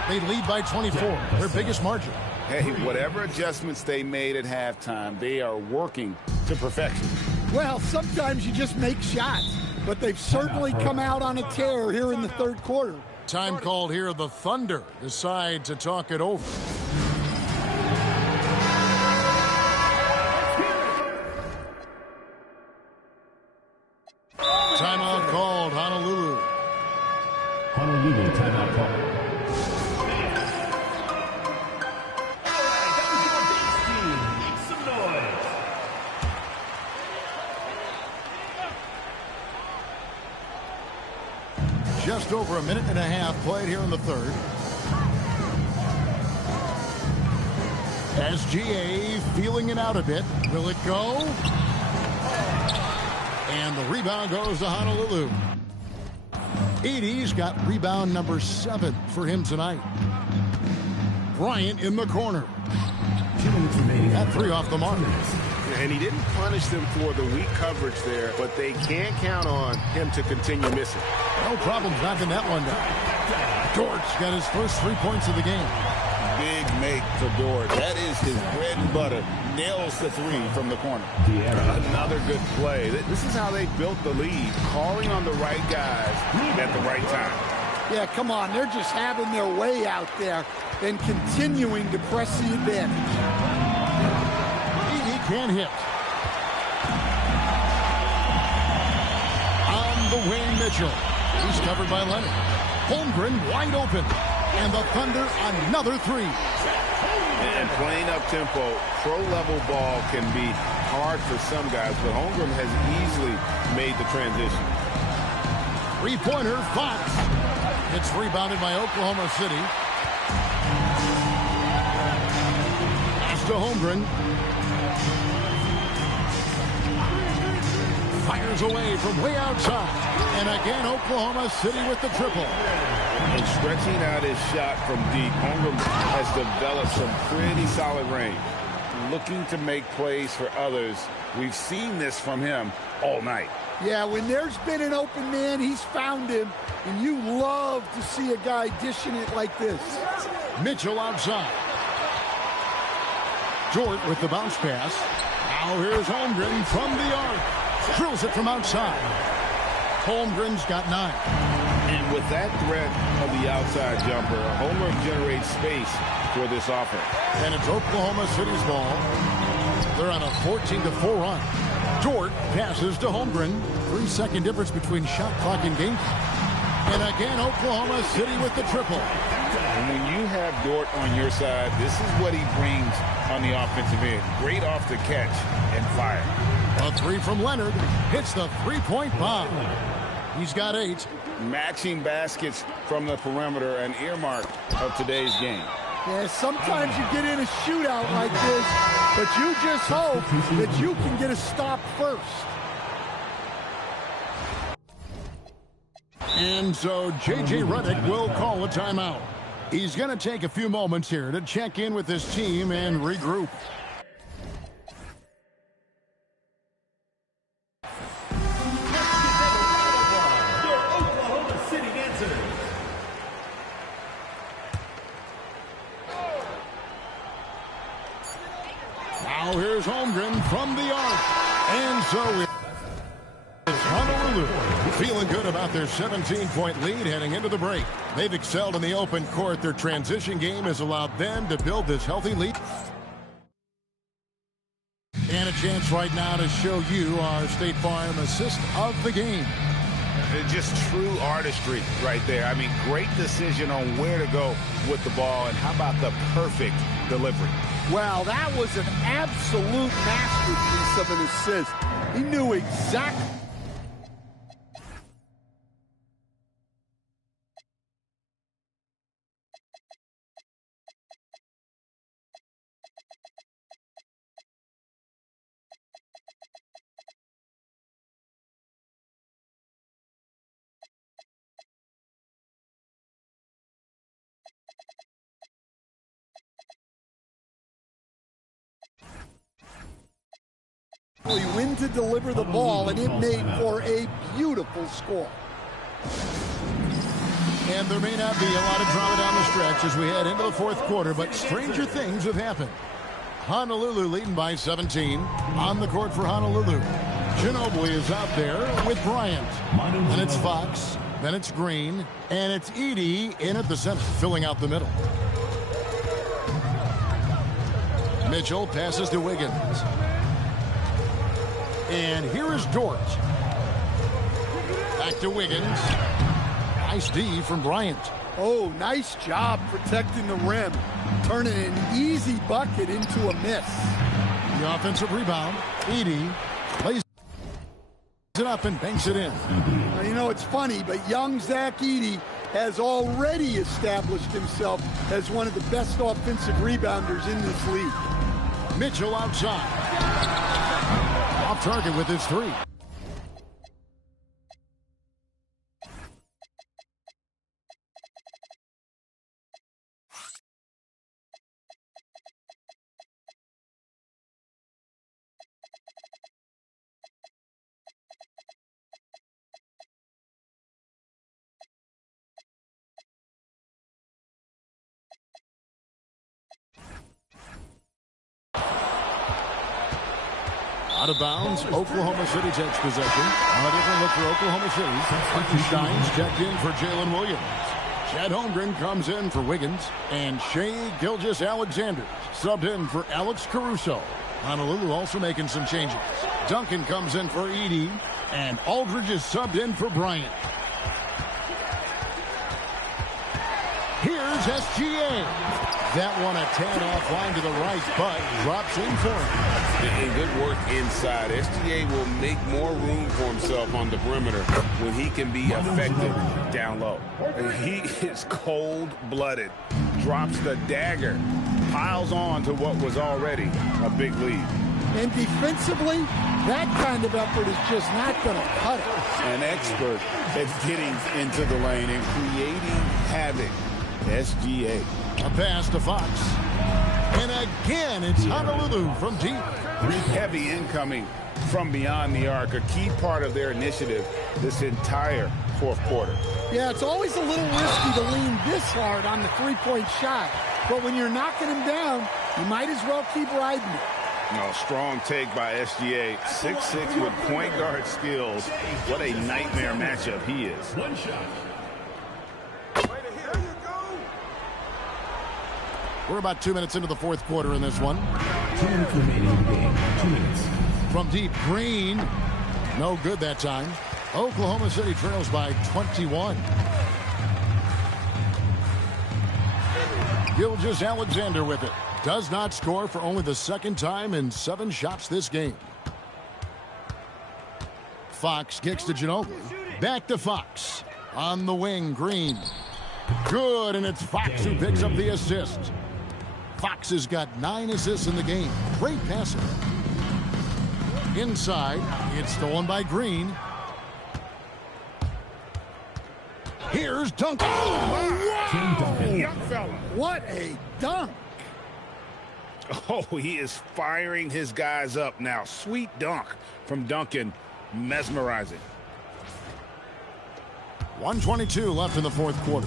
They lead by 24, their biggest margin. Hey, whatever adjustments they made at halftime, they are working to perfection. Well, sometimes you just make shots, but they've certainly come out on a tear here in the third quarter. Time called here, the Thunder decide to talk it over. Timeout called, Honolulu. Honolulu timeout call. Just over a minute and a half played here in the third. SGA feeling it out a bit. Will it go? And the rebound goes to Honolulu. Edie's got rebound number 7 for him tonight. Bryant in the corner. 2 minutes remaining. That 3 off the mark. And he didn't punish them for the weak coverage there, but they can't count on him to continue missing. No problem knocking that one down. Dort's got his first 3 points of the game. Big make for Dort. That is his bread and butter. Nails the 3 from the corner. Another good play. This is how they built the lead, calling on the right guys at the right time. Yeah, come on. They're just having their way out there and continuing to press the advantage. Edie can't hit. On the wing, Mitchell. He's covered by Leonard. Holmgren wide open. And the Thunder another 3. And playing up-tempo, pro-level ball can be hard for some guys, but Holmgren has easily made the transition. 3-pointer, Fox. It's rebounded by Oklahoma City. Pass to Holmgren. Fires away from way outside. And again, Oklahoma City with the triple. And stretching out his shot from deep, Holmgren has developed some pretty solid range. Looking to make plays for others. We've seen this from him all night. Yeah, when there's been an open man, he's found him. And you love to see a guy dishing it like this. Mitchell outside. Dort with the bounce pass. Now here's Holmgren from the arc. Drills it from outside. Holmgren's got 9. And with that threat of the outside jumper, Homer generates space for this offense. And it's Oklahoma City's ball. They're on a 14-4 run. Dort passes to Holmgren. 3-second difference between shot clock and game. And again, Oklahoma City with the triple. And when you have Dort on your side, this is what he brings on the offensive end. Great off the catch and fire. A 3 from Leonard hits the 3-point bomb. He's got 8. Matching baskets from the perimeter, an earmark of today's game. Yeah, sometimes you get in a shootout like this, but you just hope that you can get a stop first. And so J.J. Redick will call a timeout. He's going to take a few moments here to check in with his team and regroup. Now here's Holmgren from the arc. And so it's Honolulu feeling good about their 17-point lead heading into the break. They've excelled in the open court. Their transition game has allowed them to build this healthy lead. And a chance right now to show you our State Farm assist of the game. Just true artistry right there. I mean, great decision on where to go with the ball, and how about the perfect delivery? Wow, that was an absolute masterpiece of an assist. He knew exactly. When to deliver the ball, and it made for a beautiful score. And there may not be a lot of drama down the stretch as we head into the fourth quarter, but stranger things have happened. Honolulu leading by 17 on the court for Honolulu. Ginobili is out there with Bryant. Then it's Fox, then it's Green, and it's Edie in at the center, filling out the middle. Mitchell passes to Wiggins. And here is Dort. Back to Wiggins. Nice D from Bryant. Oh, nice job protecting the rim. Turning an easy bucket into a miss. The offensive rebound. Edie plays it up and banks it in. Now, you know, it's funny, but young Zach Edey has already established himself as one of the best offensive rebounders in this league. Mitchell outside. Off target with his 3. Out of bounds, Oklahoma City takes possession. A different look for Oklahoma City. Stein's checked in for Jalen Williams. Chad Holmgren comes in for Wiggins. And Shai Gilgeous-Alexander subbed in for Alex Caruso. Honolulu also making some changes. Duncan comes in for Edey. And Aldridge is subbed in for Bryant. Here's SGA. That one a tad offline to the right, but drops in for him. And good work inside. SGA will make more room for himself on the perimeter when he can be effective down low. And he is cold-blooded. Drops the dagger. Piles on to what was already a big lead. And defensively, that kind of effort is just not going to cut it. An expert at getting into the lane and creating havoc. SGA. A pass to Fox. And again, it's Honolulu from deep. Heavy incoming from beyond the arc. A key part of their initiative this entire fourth quarter. Yeah, it's always a little risky to lean this hard on the three-point shot. But when you're knocking him down, you might as well keep riding it. No, strong take by SGA. 6'6" with point guard skills. What a nightmare matchup he is. One shot. We're about 2 minutes into the fourth quarter in this one. 2 minutes remaining in the game. 2 minutes. From deep, Green. No good that time. Oklahoma City trails by 21. Gilgeous-Alexander with it. Does not score for only the second time in 7 shots this game. Fox kicks to Ginobili. Back to Fox. On the wing, Green. Good, and it's Fox who picks up the assist. Fox has got 9 assists in the game. Great passer. Inside, it's stolen by Green. Here's Duncan. Oh, young fella. What a dunk. Oh, he is firing his guys up now. Sweet dunk from Duncan. Mesmerizing. 1:22 left in the fourth quarter.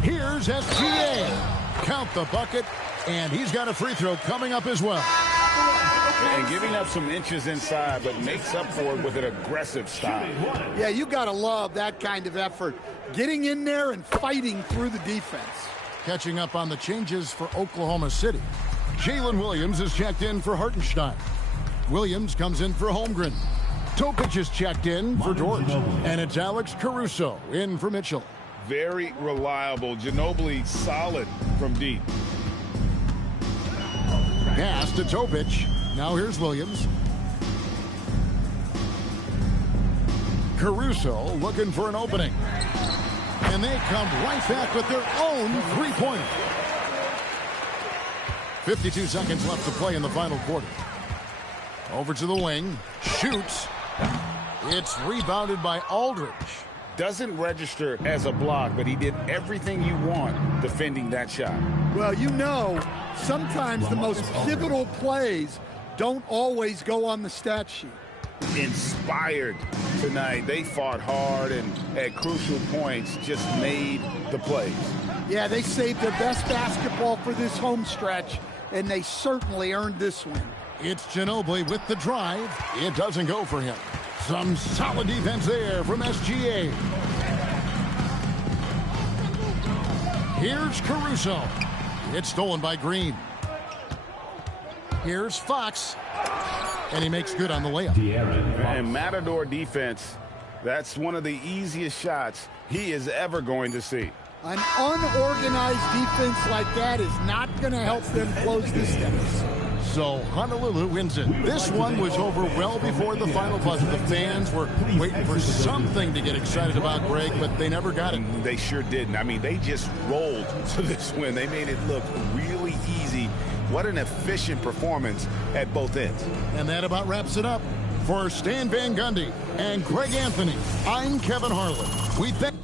Here's SGA. Count the bucket, and he's got a free throw coming up as well. And giving up some inches inside, but makes up for it with an aggressive style. Yeah, you got to love that kind of effort. Getting in there and fighting through the defense. Catching up on the changes for Oklahoma City. Jalen Williams is checked in for Hartenstein. Williams comes in for Holmgren. Topic is checked in for George. And it's Alex Caruso in for Mitchell. Very reliable. Ginobili solid from deep. Pass to Topic. Now here's Williams. Caruso looking for an opening. And they come right back with their own three-pointer. 52 seconds left to play in the final quarter. Over to the wing. Shoots. It's rebounded by Aldridge. Doesn't register as a block, but he did everything you want defending that shot. Well, you know, sometimes the most pivotal plays don't always go on the stat sheet. Inspired tonight. They fought hard and at crucial points just made the plays. Yeah, they saved their best basketball for this home stretch, and they certainly earned this win. It's Ginobili with the drive. It doesn't go for him. Some solid defense there from SGA. Here's Caruso. It's stolen by Green. Here's Fox. And he makes good on the layup. And Matador defense, that's one of the easiest shots he is ever going to see. An unorganized defense like that is not going to help them close this deficit. So Honolulu wins it. This one was over well before the final buzzer. The fans were waiting for something to get excited about, Greg, but they never got it. They sure didn't. I mean, they just rolled to this win. They made it look really easy. What an efficient performance at both ends. And that about wraps it up. For Stan Van Gundy and Greg Anthony, I'm Kevin Harlan. We thank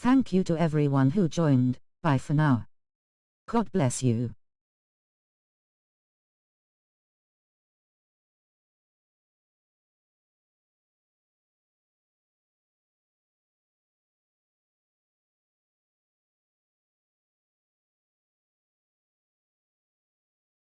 Thank you to everyone who joined. Bye for now. God bless you.